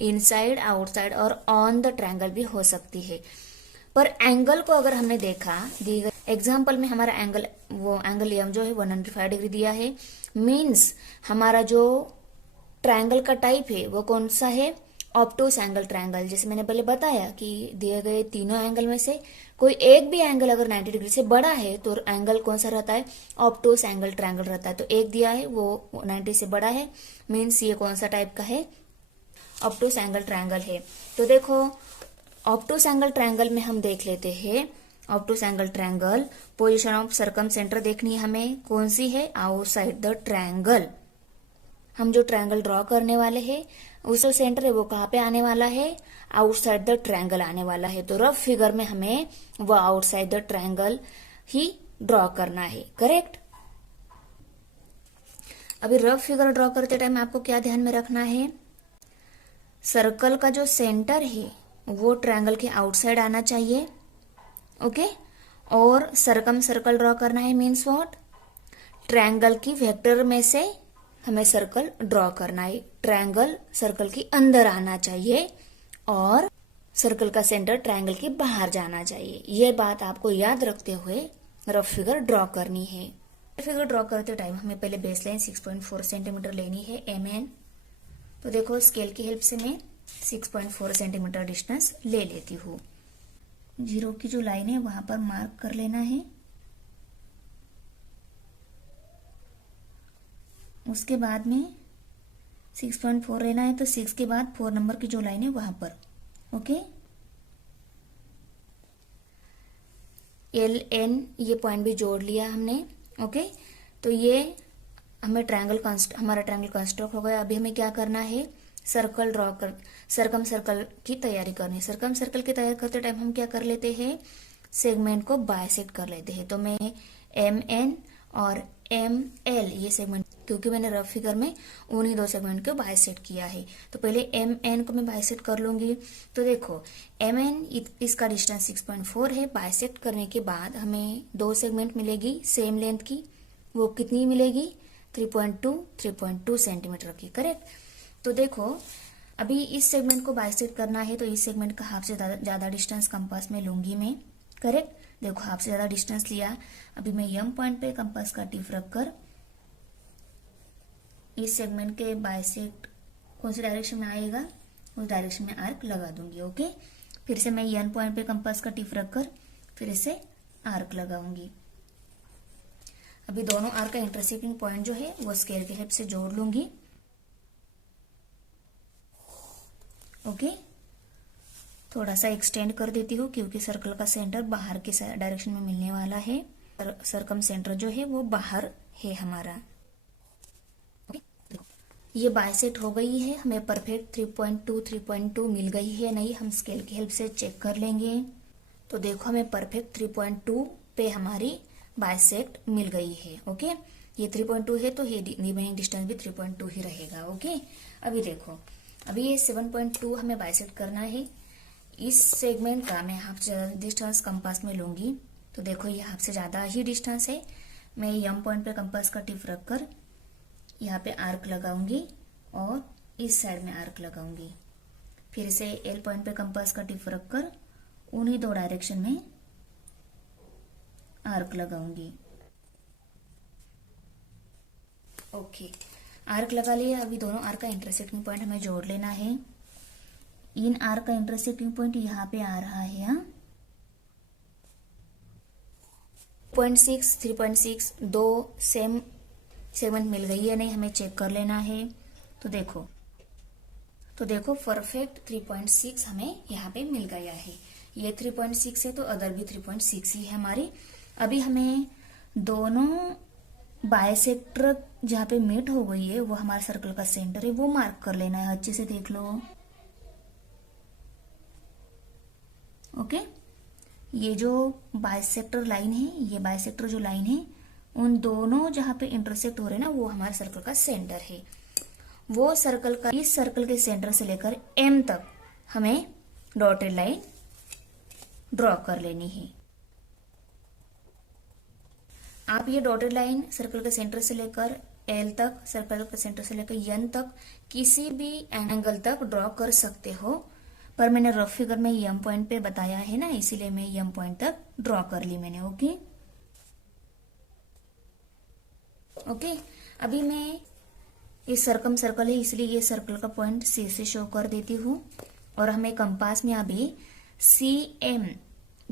इनसाइड, आउटसाइड और ऑन द ट्रायंगल भी हो सकती है। पर एंगल को अगर हमने देखा, दी गई एग्जाम्पल में हमारा एंगल, वो एंगल एम जो है 105 डिग्री दिया है, मीन्स हमारा जो ट्रायंगल का टाइप है वो कौन सा है, ऑब्टूस एंगल ट्रायंगल। जैसे मैंने पहले बताया कि दिए गए तीनों एंगल में से कोई एक भी एंगल अगर 90 डिग्री से बड़ा है तो एंगल कौन सा रहता है, ऑब्टूस एंगल ट्रायंगल रहता है। तो एक दिया है वो 90 से बड़ा है, मीन्स ये कौन सा टाइप का है, ऑब्टूस एंगल ट्रायंगल है। तो देखो, ऑब्टूस एंगल ट्रायंगल में हम देख लेते हैं, obtuse angle triangle position of circumcentre देखनी है हमें, कौन सी है, आउटसाइड द ट्रायंगल। हम जो ट्रायंगल ड्रॉ करने वाले हैं उसका सेंटर है वो कहाँ पे आने वाला है, आउटसाइड द ट्रायंगल आने वाला है। तो रफ फिगर में हमें वो outside the triangle he draw करना है। करेक्ट। अभी रफ फिगर ड्रॉ करते टाइम आपको क्या ध्यान में रखना है, सर्कल का जो सेंटर है वो ट्रायंगल के आउटसाइड आना चाहिए। ओके, और सर्कम सर्कल ड्रॉ करना है, मीन्स व्हाट, ट्रायंगल की वेक्टर में से हमें सर्कल ड्रॉ करना है, ट्रायंगल सर्कल के अंदर आना चाहिए और सर्कल का सेंटर ट्रायंगल के बाहर जाना चाहिए। ये बात आपको याद रखते हुए रफ फिगर ड्रॉ करनी है। फिगर ड्रॉ करते टाइम हमें पहले बेस लाइन 6.4 सेंटीमीटर लेनी है, MN। तो देखो स्केल की हेल्प से मैं 6.4 सेंटीमीटर डिस्टेंस ले लेती हूँ। जीरो की जो लाइन है वहां पर मार्क कर लेना है। उसके बाद में 6.4 लेना है, तो 6 के बाद 4 नंबर की जो लाइन है वहां पर। ओके, LN ये पॉइंट भी जोड़ लिया हमने। ओके, तो ये हमें हमारा ट्रायंगल कंस्ट्रक्ट हो गया। अभी हमें क्या करना है, सर्कल ड्रॉ कर, सर्कम सर्कल की तैयारी करनी है। सर्कम सर्कल की तैयारी करते टाइम हम क्या कर लेते हैं, सेगमेंट को बाइसेक्ट कर लेते हैं। तो मैं MN और ML ये सेगमेंट, क्योंकि मैंने रफ फिगर में उन्हीं दो सेगमेंट को बाइसेक्ट किया है, तो पहले MN को मैं बाइसेक्ट कर लूंगी। तो देखो MN इसका डिस्टेंस 6.4 है। बाइसेक्ट करने के बाद हमें दो सेगमेंट मिलेगी सेम लेंथ की, वो कितनी मिलेगी, 3.2 सेंटीमीटर की। करेक्ट। तो देखो अभी इस सेगमेंट को बाइसेक्ट करना है, तो इस सेगमेंट का हाफ से ज्यादा डिस्टेंस कंपास में लूंगी मैं। करेक्ट। देखो हाफ से ज्यादा डिस्टेंस लिया। अभी मैं यम पॉइंट पे कंपास का टिप रखकर इस सेगमेंट के बाइसेक्ट कौन सी डायरेक्शन में आएगा उस डायरेक्शन में आर्क लगा दूंगी। ओके, फिर से मैं यन पॉइंट पे कंपास का टिप रखकर फिर इसे आर्क लगाऊंगी। अभी दोनों आर्क का इंटरसेक्टिंग पॉइंट जो है वो स्केल की हेल्प से जोड़ लूंगी। ओके, थोड़ा सा एक्सटेंड कर देती हूँ क्योंकि सर्कल का सेंटर बाहर के डायरेक्शन में मिलने वाला है। सर्कम सेंटर जो है वो बाहर है हमारा। ये बाइसेक्ट हो गई है, हमें परफेक्ट 3.2 मिल गई है नहीं, हम स्केल की हेल्प से चेक कर लेंगे। तो देखो हमें परफेक्ट 3.2 पे हमारी बाइसेक्ट मिल गई है। ओके, ये 3.2 है तो ये रिमेनिंग डिस्टेंस भी 3.2 ही रहेगा। ओके, अभी देखो, अभी ये 7.2 हमें बाइसेक्ट करना है। इस सेगमेंट का मैं हाफ डिस्टेंस कंपास में लूंगी। तो देखो ये हाफ से ज्यादा ही डिस्टेंस है। मैं यम पॉइंट पे कंपास का टिप रखकर यहाँ पे आर्क लगाऊंगी और इस साइड में आर्क लगाऊंगी। फिर से एल पॉइंट पे कंपास का टिप रखकर उन्हीं दो डायरेक्शन में आर्क लगाऊंगी। ओके, आर्क लगा लिया। अभी दोनों आर्क का इंटरसेक्टिंग पॉइंट हमें जोड़ लेना है। इन आर्क का इंटरसेक्टिंग पॉइंट यहाँ पे आ रहा है 0.6, 3.6, दो सेम सेगमेंट मिल गई है नहीं, हमें चेक कर लेना है। तो देखो परफेक्ट 3.6 हमें यहाँ पे मिल गया है। ये 3.6 है तो अदर भी 3.6 ही है हमारी। अभी हमें दोनों बाइसेक्टर जहाँ पे मीट हो गई है वो हमारा सर्कल का सेंटर है, वो मार्क कर लेना है। अच्छे से देख लो। ओके, ये जो बाइसेक्टर लाइन है, ये बाइसेक्टर जो लाइन है, उन दोनों जहां पे इंटरसेक्ट हो रहे हैं ना, वो हमारे सर्कल का सेंटर है। वो सर्कल का, इस सर्कल के सेंटर से लेकर एम तक हमें डॉटेड लाइन ड्रॉ कर लेनी है। आप ये डॉटेड लाइन सर्कल के सेंटर से लेकर एल तक, सर्कल के सेंटर से लेकर एन तक किसी भी एंगल तक ड्रॉ कर सकते हो, पर मैंने रफ फिगर में एम पॉइंट पे बताया है ना, इसीलिए मैं एम पॉइंट तक ड्रॉ कर ली मैंने। ओके, अभी मैं इस सर्कम सर्कल है इसलिए ये सर्कल का पॉइंट सी से शो कर देती हूँ और हमें कंपास में अभी सी एम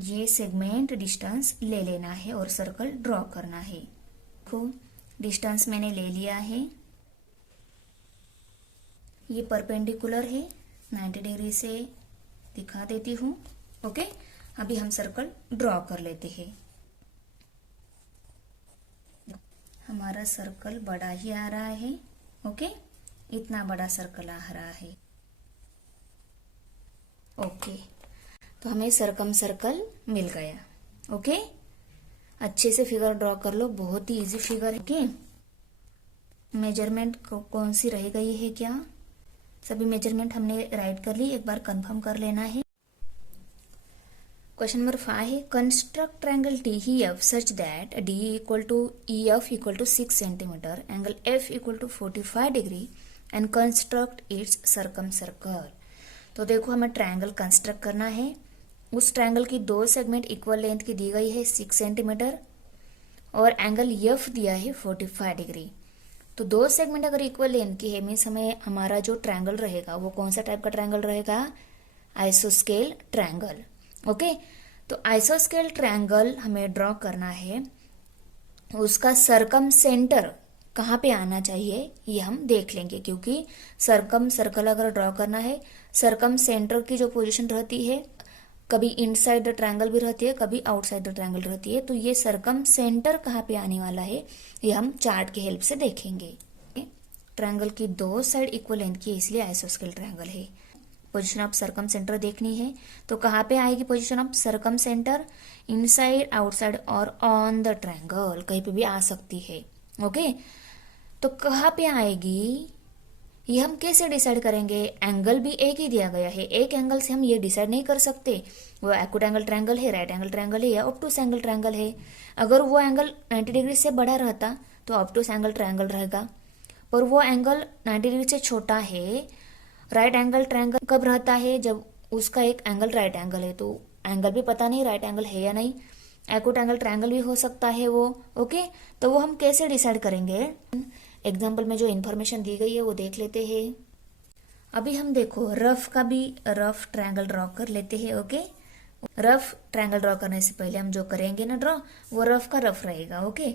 ये सेगमेंट डिस्टेंस ले लेना है और सर्कल ड्रॉ करना है। देखो डिस्टेंस मैंने ले लिया है, ये परपेंडिकुलर है, 90 डिग्री से दिखा देती हूँ। ओके, अभी हम सर्कल ड्रॉ कर लेते हैं। हमारा सर्कल बड़ा ही आ रहा है। ओके, इतना बड़ा सर्कल आ रहा है। ओके, तो हमें सर्कम सर्कल मिल गया। ओके, अच्छे से फिगर ड्रॉ कर लो, बहुत ही इजी फिगर है। ओके, मेजरमेंट कौन सी रह गई है क्या? सभी मेजरमेंट हमने राइट कर ली, एक बार कंफर्म कर लेना है। क्वेश्चन नंबर 5 है, construct triangle TEF such that D equal to EF equal to 6 centimetre, angle F equal to 45 degree and construct its circumcircle. तो देखो हमें ट्रायंगल कंस्ट्रक्ट करना है। उस ट्रायंगल की दो सेगमेंट इक्वल लेंथ की दी गई है 6 सेंटीमीटर और एंगल F दिया है 45 डिग्री। तो दो सेगमेंट अगर इक्वल लेंथ की है मीन्स हमें हमारा जो ट्रायंगल रहेगा वो कौन सा टाइप का ट्रायंगल रहेगा? आइसोस्केल ट्रायंगल। ओके, तो आइसोस्केल ट्रायंगल हमें ड्रॉ करना है, उसका सर्कम सेंटर कहाँ पे आना चाहिए ये हम देख लेंगे, क्योंकि सर्कम सर्कल अगर ड्रॉ करना है, सर्कम सेंटर की जो पोजीशन रहती है कभी इनसाइड द ट्रायंगल भी रहती है, कभी आउटसाइड द ट्रायंगल रहती है। तो ये सर्कम सेंटर कहाँ पे आने वाला है ये हम चार्ट की हेल्प से देखेंगे। ट्रायंगल की दो साइड इक्वल लेंथ की, इसलिए आइसोस्केल ट्रायंगल है। पोजीशन ऑफ सर्कम सेंटर देखनी है तो कहाँ पे आएगी position of circumcentre? Inside, outside और ऑन द ट्रायंगल, कहीं पे भी आ सकती है। ओके, तो कहाँ पे आएगी ये हम कैसे डिसाइड करेंगे? एंगल भी एक ही दिया गया है, एक एंगल से हम ये डिसाइड नहीं कर सकते वो एक्यूट एंगल ट्रायंगल है, राइट एंगल ट्रायंगल है या ऑब्टूस एंगल ट्रायंगल है। अगर वो एंगल 90 डिग्री से बड़ा रहता तो ऑब्टूस एंगल ट्रायंगल रहेगा, पर वो एंगल 90 डिग्री से छोटा है। राइट एंगल ट्रायंगल कब रहता है? जब उसका एक एंगल राइट एंगल है, तो एंगल भी पता नहीं राइट एंगल है या नहीं, एक्यूट एंगल ट्रायंगल भी हो सकता है वो। ओके, तो वो हम कैसे डिसाइड करेंगे? एग्जाम्पल में जो इन्फॉर्मेशन दी गई है वो देख लेते हैं। अभी हम देखो रफ का भी रफ ट्रायंगल ड्रॉ कर लेते हैं। ओके, रफ ट्रायंगल ड्रॉ करने से पहले हम जो करेंगे ना ड्रॉ, वो रफ का रफ रहेगा। ओके,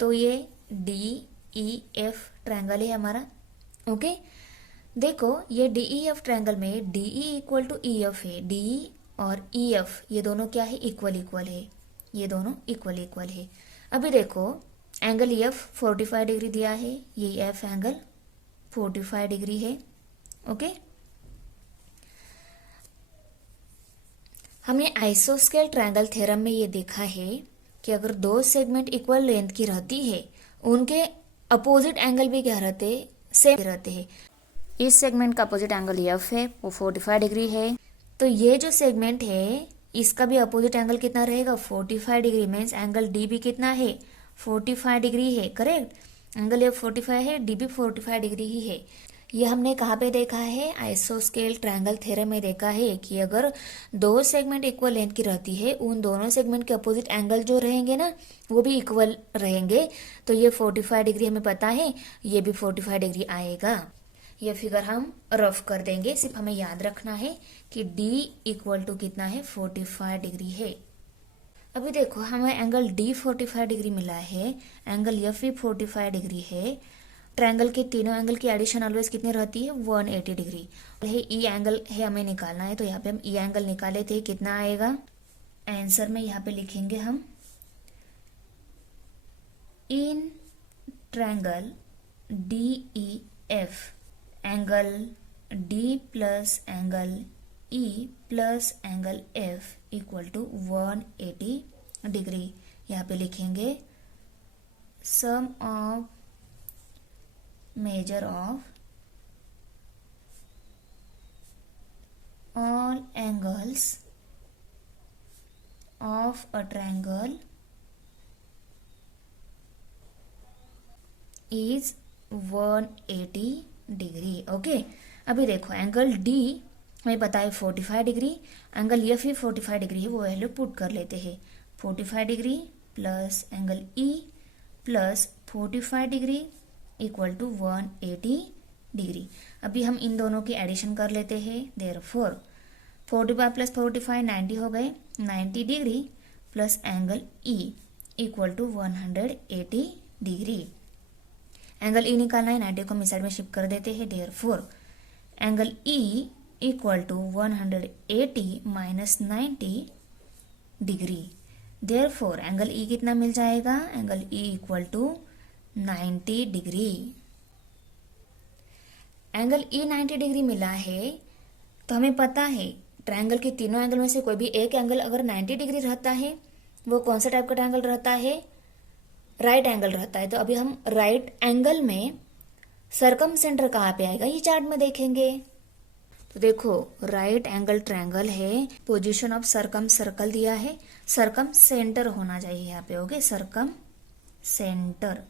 तो ये DEF ट्रायंगल है हमारा। ओके, देखो ये डी ई एफ ट्रायंगल में D E equal to E F है, डी ई और ई एफ ये दोनों क्या है, इक्वल इक्वल है, ये दोनों इक्वल इक्वल है। अभी देखो एंगल ई एफ 45 डिग्री दिया है, ये एफ एंगल 45 डिग्री है। ओके, हमने आइसोस्केल ट्रायंगल थ्योरम में ये देखा है कि अगर दो सेगमेंट इक्वल लेंथ की रहती है, उनके अपोजिट एंगल भी क्या रहते, सेम रहते हैं। इस सेगमेंट का अपोजिट एंगल एफ है, वो 45 डिग्री है। तो ये जो सेगमेंट है इसका भी अपोजिट एंगल कितना रहेगा, 45 डिग्री। मीन्स एंगल डी भी कितना है, 45 डिग्री है। करेक्ट, एंगल एफ 45 है, डी भी 45 डिग्री ही है। ये हमने कहाँ पे देखा है, आइसोस्केल ट्रायंगल थ्योरम में देखा है कि अगर दो सेगमेंट इक्वल लेंथ की रहती है, उन दोनों सेगमेंट के अपोजिट एंगल जो रहेंगे ना वो भी इक्वल रहेंगे। तो ये 45 डिग्री हमें पता है, ये भी 45 डिग्री आएगा। ये फिगर हम रफ कर देंगे, सिर्फ हमें याद रखना है कि D इक्वल टू कितना है, 45 डिग्री है। अभी देखो हमें एंगल D 45 डिग्री मिला है, एंगल F भी 45 डिग्री है। ट्रायंगल के तीनों एंगल की एडिशन ऑलवेज कितनी रहती है, 180 डिग्री है। E एंगल है हमें निकालना है, तो यहाँ पे हम E एंगल निकाले थे, कितना आएगा आंसर में यहाँ पे लिखेंगे हम, in triangle DEF angle D plus angle E plus angle F equal to 180 degree. यहाँ पे लिखेंगे sum of measure of all angles of a triangle is 180 degree. Okay, अभी देखो एंगल डी हमें पता है 45 डिग्री, एंगल एफ भी 45 degree है, वो वैल्यू पुट कर लेते हैं। 45 degree plus angle E plus 45 degree equal to 180 degree. अभी हम इन दोनों की एडिशन कर लेते हैं। देयरफॉर 45 प्लस 45 90 हो गए, 90 degree plus angle E equal to 180 degree. Angle E निकालना है, 90 को हम इस साइड में शिफ्ट कर देते हैं। Therefore angle E equal to 180 minus 90 degree. Therefore angle E कितना मिल जाएगा, angle E equal to 90 degree. Angle E 90 degree मिला है, तो हमें पता है ट्रायंगल के तीनों एंगल में से कोई भी एक एंगल अगर 90 डिग्री रहता है, वो कौन सा टाइप का ट्रायंगल रहता है, राइट एंगल रहता है। तो अभी हम राइट एंगल में सरकम सेंटर कहाँ पे आएगा, ये चार्ट में देखेंगे। तो देखो राइट एंगल ट्रायंगल है, पोजीशन ऑफ सरकम सर्कल दिया है, सरकम सेंटर होना चाहिए यहाँ पे। Okay, circumcentre.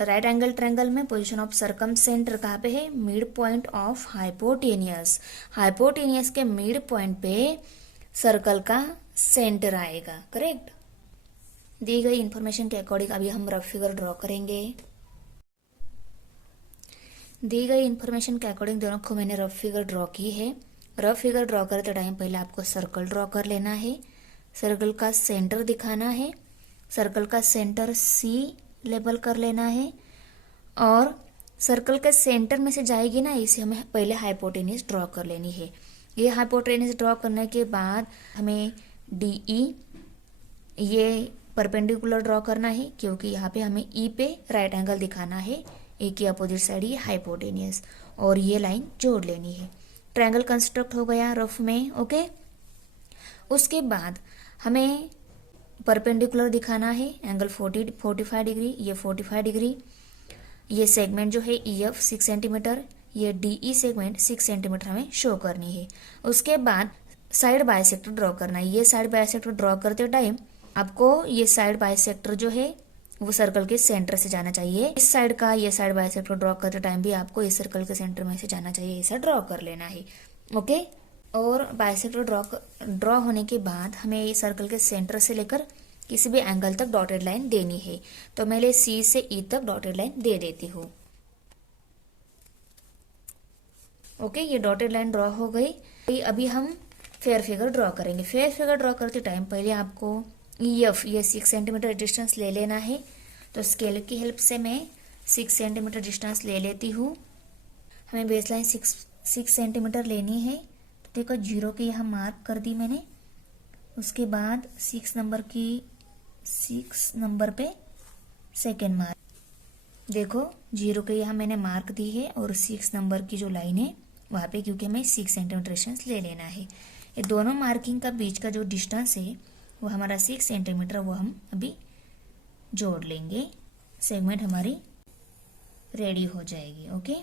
Right angle triangle में पोजीशन ऑफ सरकम सेंटर कहाँ पे है, mid point of hypotenuse. Hypotenuse के मिड पॉइंट पे सर्कल का सेंटर आएगा। करेक्ट, दी गई इंफॉर्मेशन के अकॉर्डिंग अभी हम रफ फिगर ड्रॉ करेंगे। दी गई इंफॉर्मेशन के अकॉर्डिंग दोनों को मैंने रफ फिगर ड्रॉ की है। रफ फिगर ड्रॉ करते टाइम पहले आपको सर्कल ड्रॉ कर लेना है, सर्कल का सेंटर दिखाना है, सर्कल का सेंटर C लेबल कर लेना है, और सर्कल के सेंटर में से जाएगी ना, इसे हमें पहले हाइपोटेनियस ड्रॉ कर लेनी है। ये हाइपोटेनियस ड्रॉ करने के बाद हमें DE ये परपेंडिकुलर ड्रॉ करना है, क्योंकि यहाँ पे हमें E पे राइट एंगल दिखाना है, E की अपोजिट साइड ये हाइपोटेनियस, और ये लाइन जोड़ लेनी है। ट्रायंगल कंस्ट्रक्ट हो गया रफ में। ओके, उसके बाद हमें परपेंडिकुलर दिखाना है, एंगल 45 डिग्री, ये 45 डिग्री। ये सेगमेंट जो है EF 6 सेंटीमीटर, ये DE सेगमेंट 6 सेंटीमीटर हमें शो करनी है। उसके बाद साइड बाइसेक्टर ड्रॉ करना है। ये साइड बाइसेक्टर ड्रॉ करते टाइम आपको ये साइड बाइसेक्टर जो है वो सर्कल के सेंटर से जाना चाहिए। इस साइड का ये साइड बाइसेक्टर ड्रॉ करते टाइम भी आपको इस सर्कल के सेंटर में से जाना चाहिए, ऐसा ड्रॉ कर लेना है। ओके, और बाइसेक्टर ड्रॉ होने के बाद हमें ये सर्कल के सेंटर से लेकर किसी भी एंगल तक डॉटेड लाइन देनी है। तो मैं C से E तक डॉटेड लाइन दे देती हूँ। ओके, ये डॉटेड लाइन ड्रॉ हो गई। अभी हम फेयर फिगर ड्रॉ करेंगे। फेयर फिगर ड्रॉ करते टाइम पहले आपको EF ये 6 सेंटीमीटर डिस्टेंस ले लेना है। तो स्केल की हेल्प से मैं 6 सेंटीमीटर डिस्टेंस ले लेती हूँ। हमें बेस लाइन 6 सेंटीमीटर लेनी है। तो देखो 0 के यहाँ मार्क कर दी मैंने। उसके बाद 6 नंबर पे सेकेंड मार्क। देखो 0 के यहाँ मैंने मार्क दी है और 6 नंबर की जो लाइन है वहाँ पे, क्योंकि हमें 6 सेंटीमीटर डिस्टेंस ले लेना है। ये दोनों मार्किंग का बीच का जो डिस्टेंस है वो हमारा 6 सेंटीमीटर, वो हम अभी जोड़ लेंगे। सेगमेंट हमारी रेडी हो जाएगी। ओके,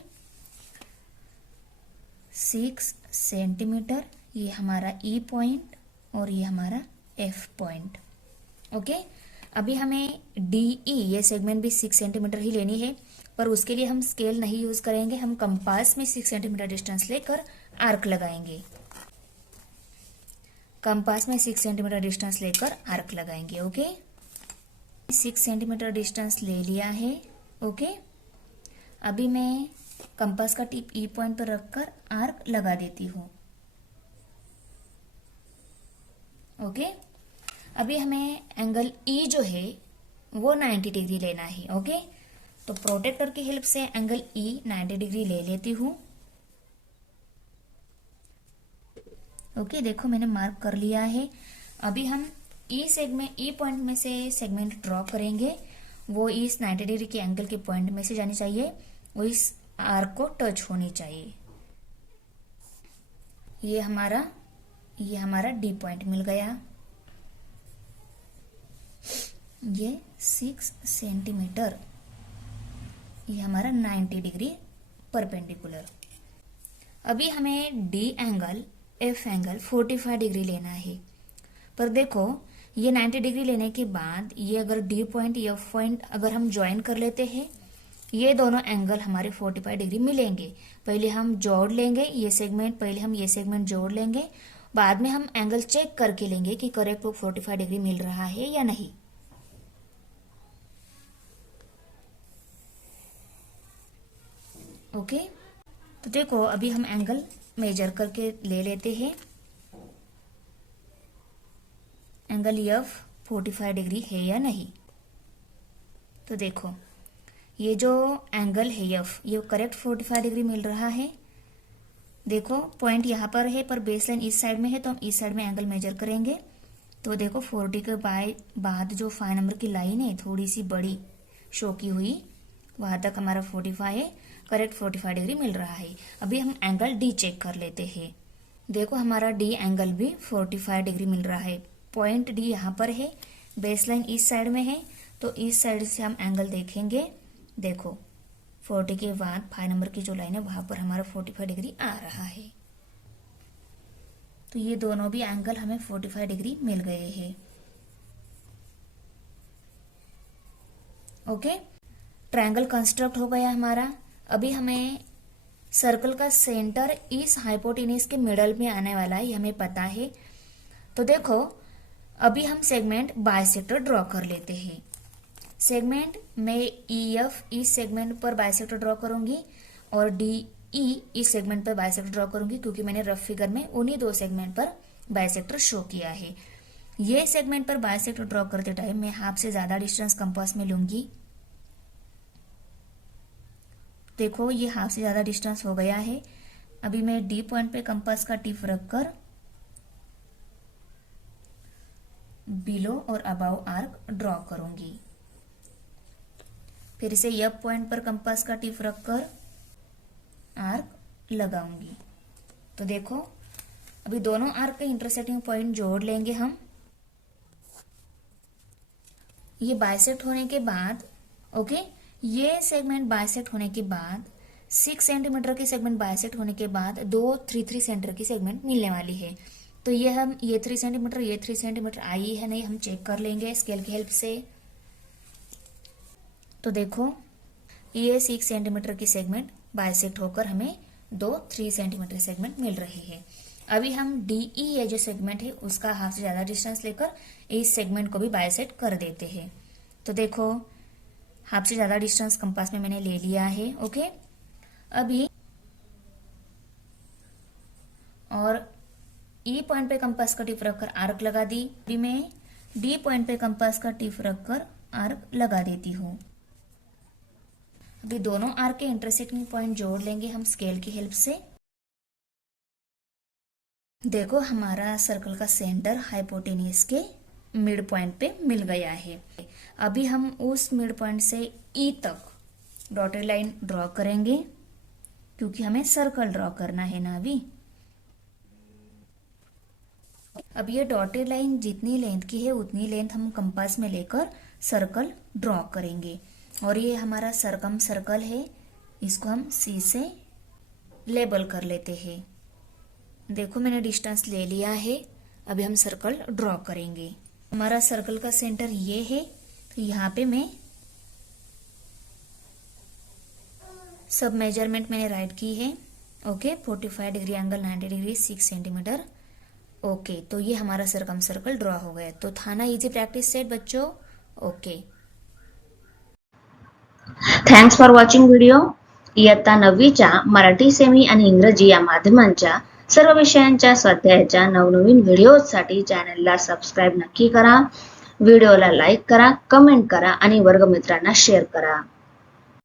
6 सेंटीमीटर, ये हमारा ई पॉइंट और ये हमारा एफ पॉइंट। ओके, अभी हमें डी ई ये सेगमेंट भी 6 सेंटीमीटर ही लेनी है, पर उसके लिए हम स्केल नहीं यूज करेंगे। हम कंपास में 6 सेंटीमीटर डिस्टेंस लेकर आर्क लगाएंगे। कंपास में 6 सेंटीमीटर डिस्टेंस लेकर आर्क लगाएंगे। ओके, 6 सेंटीमीटर डिस्टेंस ले लिया है। ओके, अभी मैं कंपास का टिप ई पॉइंट पर रखकर आर्क लगा देती हूँ। ओके, अभी हमें एंगल ई जो है वो 90 डिग्री लेना है। ओके, तो प्रोटेक्टर की हेल्प से एंगल ई 90 डिग्री ले लेती हूँ। ओके, देखो मैंने मार्क कर लिया है। अभी हम ई पॉइंट में से सेगमेंट ड्रॉ करेंगे। वो इस 90 डिग्री के एंगल के पॉइंट में से जानी चाहिए, वो इस आर्क को टच होनी चाहिए। ये हमारा डी पॉइंट मिल गया। ये 6 सेंटीमीटर, ये हमारा 90 डिग्री परपेंडिकुलर। अभी हमें D angle F angle 45 degree लेना है। पर देखो ये 90 डिग्री लेने के बाद ये अगर डी पॉइंट एफ पॉइंट अगर हम ज्वाइन कर लेते हैं, ये दोनों एंगल हमारे 45 डिग्री मिलेंगे। पहले हम जोड़ लेंगे ये सेगमेंट जोड़ लेंगे, बाद में हम एंगल चेक करके लेंगे कि करेक्ट 45 डिग्री मिल रहा है या नहीं। ओके, तो देखो अभी हम एंगल मेजर करके ले लेते हैं। एंगल एफ 45 डिग्री है या नहीं। तो देखो ये जो एंगल है एफ, ये करेक्ट 45 डिग्री मिल रहा है। देखो पॉइंट यहाँ पर है, पर बेस लाइन इस साइड में है, तो हम इस साइड में एंगल मेजर करेंगे। तो देखो 40 के बाद जो 5 नंबर की लाइन है थोड़ी सी बड़ी शो की हुई, वहां तक हमारा 45 है, करेक्ट 45 डिग्री मिल रहा है। अभी हम एंगल डी चेक कर लेते हैं। देखो हमारा डी एंगल भी 45 डिग्री मिल रहा है। पॉइंट डी यहाँ पर है, बेस लाइन इस साइड में है, तो इस साइड से हम एंगल देखेंगे। देखो 40 के बाद 5 नंबर की जो लाइन है वहां पर हमारा 45 डिग्री आ रहा है। तो ये दोनों भी एंगल हमें 45 डिग्री मिल गए हैं। ओके, ट्रायंगल कंस्ट्रक्ट हो गया हमारा। अभी हमें सर्कल का सेंटर इस हाइपोटेन्यूज के मिडल में आने वाला है, ये हमें पता है। तो देखो अभी हम सेगमेंट बाइसेक्टर ड्रॉ कर लेते हैं। सेगमेंट में ई एफ इस सेगमेंट पर बाइसेक्टर ड्रॉ करूंगी और डी ई इस सेगमेंट पर बाइसेक्टर ड्रॉ करूंगी, क्योंकि मैंने रफ फिगर में उन्हीं 2 सेगमेंट पर बाइसेक्टर शो किया है। ये सेगमेंट पर बाइसेक्टर ड्रॉ करते टाइम मैं हाफ से ज्यादा डिस्टेंस कंपास में लूंगी। देखो ये हाफ से ज्यादा डिस्टेंस हो गया है। अभी मैं डी पॉइंट पे कंपास का टिप रखकर below or above arc draw करूंगी। फिर से एफ पॉइंट पर कंपास का टिप रखकर आर्क लगाऊंगी। तो देखो अभी दोनों आर्क के इंटरसेक्टिंग पॉइंट जोड़ लेंगे हम। ये बाइसेक्ट होने के बाद, ओके, ये सेगमेंट बाइसेक्ट होने के बाद 6 सेंटीमीटर की सेगमेंट बाइसेक्ट होने के बाद 2 3 सेंटीमीटर की सेगमेंट मिलने वाली है। तो ये 3 सेंटीमीटर आई है नहीं, हम चेक कर लेंगे स्केल की हेल्प से। तो देखो ये 6 सेंटीमीटर की सेगमेंट बाइसेक्ट होकर हमें 2 3 सेंटीमीटर सेगमेंट मिल रही है। अभी हम डी ई ये जो सेगमेंट है उसका हाफ से ज्यादा डिस्टेंस लेकर इस सेगमेंट को भी बाइसेक्ट कर देते हैं। तो देखो हाफ से ज्यादा डिस्टेंस कंपास में मैंने ले लिया है। ओके, अभी और ई पॉइंट पे कंपास का टिप रखकर आर्क लगा दी। अभी मैं डी पॉइंट पे कंपास का टिप रखकर आर्क लगा देती हूँ। अभी दोनों आर्क के इंटरसेक्टिंग पॉइंट जोड़ लेंगे हम स्केल की हेल्प से। देखो हमारा सर्कल का सेंटर हाइपोटेन्यूज के मिड पॉइंट पे मिल गया है। अभी हम उस मिड पॉइंट से ई तक डॉटेड लाइन ड्रॉ करेंगे क्योंकि हमें सर्कल ड्रॉ करना है ना अभी। अब ये डॉटेड लाइन जितनी लेंथ की है उतनी लेंथ हम कंपास में लेकर सर्कल ड्रॉ करेंगे। और ये हमारा सरकम सर्कल है, इसको हम सी से लेबल कर लेते हैं। देखो मैंने डिस्टेंस ले लिया है। अभी हम सर्कल ड्रॉ करेंगे। हमारा सर्कल का सेंटर ये है, तो यहाँ पे मैं सब मेजरमेंट मैंने राइट की है। Okay 45 degree angle 90 degree 6 centimetre. Okay तो ये हमारा सरकम सर्कल ड्रॉ हो गया। तो था ना इजी प्रैक्टिस सेट बच्चों। Okay thanks for watching video. इयत्ता 9वीच्या मराठी सेमी आणि इंग्रजी या माध्यमांच्या सर्व विषयांच्या स्वाध्यायाच्या नवनवीन व्हिडिओसाठी चॅनलला सबस्क्राईब नक्की करा. व्हिडिओला लाईक करा, कमेंट करा आणि वर्गमित्रांना शेअर करा.